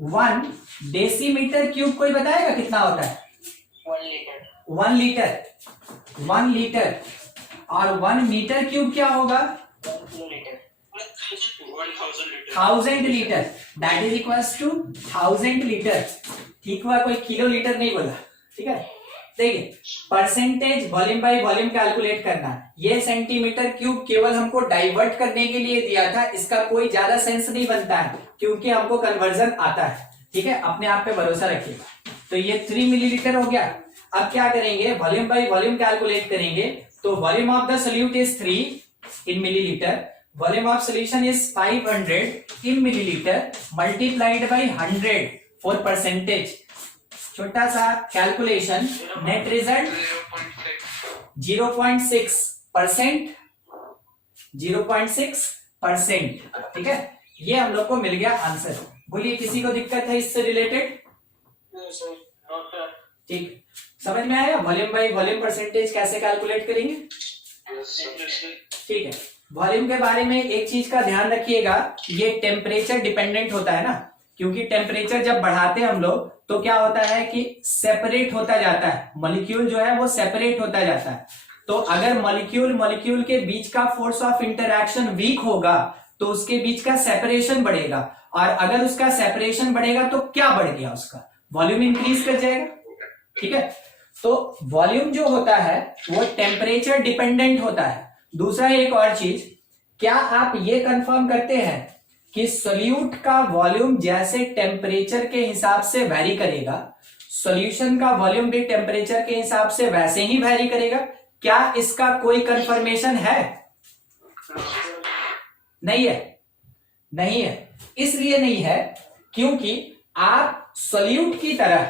1 डेसीमीटर क्यूब कोई बताएगा कितना होता है। 1 लीटर, 1 लीटर। और 1 मीटर क्यूब क्या होगा, 1000 litre that is equals to 1000 litre. ठीक हुआ, कोई किलो लीटर नहीं बोला। ठीक है, देखिए percentage volume by volume calculate करना है। ये सेंटीमीटर क्यूब केवल हमको डाइवर्ट करने के लिए दिया था, इसका कोई ज्यादा सेंस नहीं बनता है क्योंकि हमको कन्वर्जन आता है। ठीक है, अपने आप पे भरोसा रखिएगा। तो ये 3 मिलीलीटर हो गया। अब क्या करेंगे, वॉल्यूम बाय वॉल्यूम कैलकुलेट करेंगे। तो volume of the solute is 3 in millilitre, volume of solution is 500 in millilitre multiplied by 100 for percentage. छोटा सा कैलकुलेशन, नेट रिजल्ट 0.6%, 0.6%। ठीक है, ये हम लोग को मिल गया आंसर। बोलिए किसी को दिक्कत है इससे रिलेटेड। ठीक, समझ में आया वॉल्यूम बाय वॉल्यूम परसेंटेज कैसे कैलकुलेट करेंगे। ठीक है, वॉल्यूम के बारे में एक चीज का ध्यान रखिएगा, ये टेम्परेचर डिपेंडेंट होता है ना, क्योंकि टेम्परेचर जब बढ़ाते हैं हम लोग तो क्या होता है कि सेपरेट होता जाता है, मॉलिक्यूल जो है वो सेपरेट होता जाता है। तो अगर मॉलिक्यूल के बीच का फोर्स ऑफ इंटरएक्शन वीक होगा तो उसके बीच का सेपरेशन बढ़ेगा, और अगर उसका सेपरेशन बढ़ेगा तो क्या बढ़ गया, उसका वॉल्यूम इंक्रीज कर जाएगा। ठीक है, तो वॉल्यूम जो होता है वो टेम्परेचर डिपेंडेंट होता है। दूसरा एक और चीज, क्या आप ये कंफर्म करते हैं कि सोल्यूट का वॉल्यूम जैसे टेम्परेचर के हिसाब से वैरी करेगा, सॉल्यूशन का वॉल्यूम भी टेम्परेचर के हिसाब से वैसे ही वैरी करेगा। क्या इसका कोई कंफर्मेशन है? नहीं है, नहीं है। इसलिए नहीं है क्योंकि आप सोल्यूट की तरह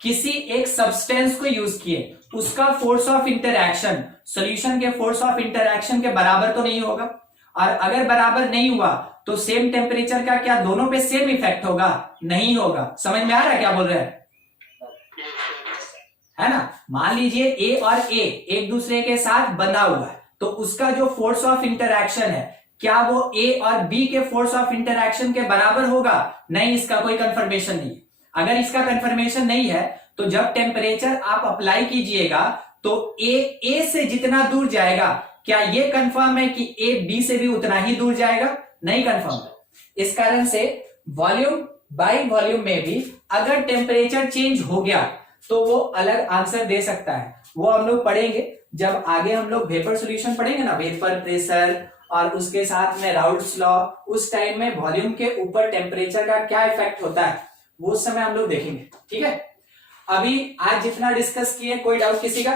किसी एक सब्सटेंस को यूज किए, उसका फोर्स ऑफ इंटरएक्शन सॉल्यूशन के फोर्स ऑफ इंटरएक्शन के बराबर तो नहीं होगा, और अगर बराबर नहीं हुआ तो सेम टेम्परेचर का क्या दोनों पे सेम इफेक्ट होगा? नहीं होगा। समझ में आ रहा है क्या बोल रहे हैं, है ना। मान लीजिए ए और ए एक दूसरे के साथ बंधा हुआ है, तो उसका जो फोर्स ऑफ इंटरएक्शन है क्या वो ए और बी के फोर्स ऑफ इंटरएक्शन के बराबर होगा? नहीं, इसका कोई कंफर्मेशन नहीं है। अगर इसका कंफर्मेशन नहीं है तो जब टेम्परेचर आप अप्लाई कीजिएगा तो ए से जितना दूर जाएगा, क्या ये कंफर्म है कि ए बी से भी उतना ही दूर जाएगा? नहीं कंफर्म है। इस कारण से वॉल्यूम बाय वॉल्यूम में भी अगर टेम्परेचर चेंज हो गया तो वो अलग आंसर दे सकता है। वो हम लोग पढ़ेंगे जब आगे हम लोग वेपर सॉल्यूशन पढ़ेंगे ना, वेपर प्रेशर और उसके साथ में राउल्ट्स लॉ, उस टाइम में वॉल्यूम के ऊपर टेम्परेचर का क्या इफेक्ट होता है वो उस समय हम लोग देखेंगे। ठीक है, अभी आज जितना डिस्कस किए, कोई डाउट किसी का?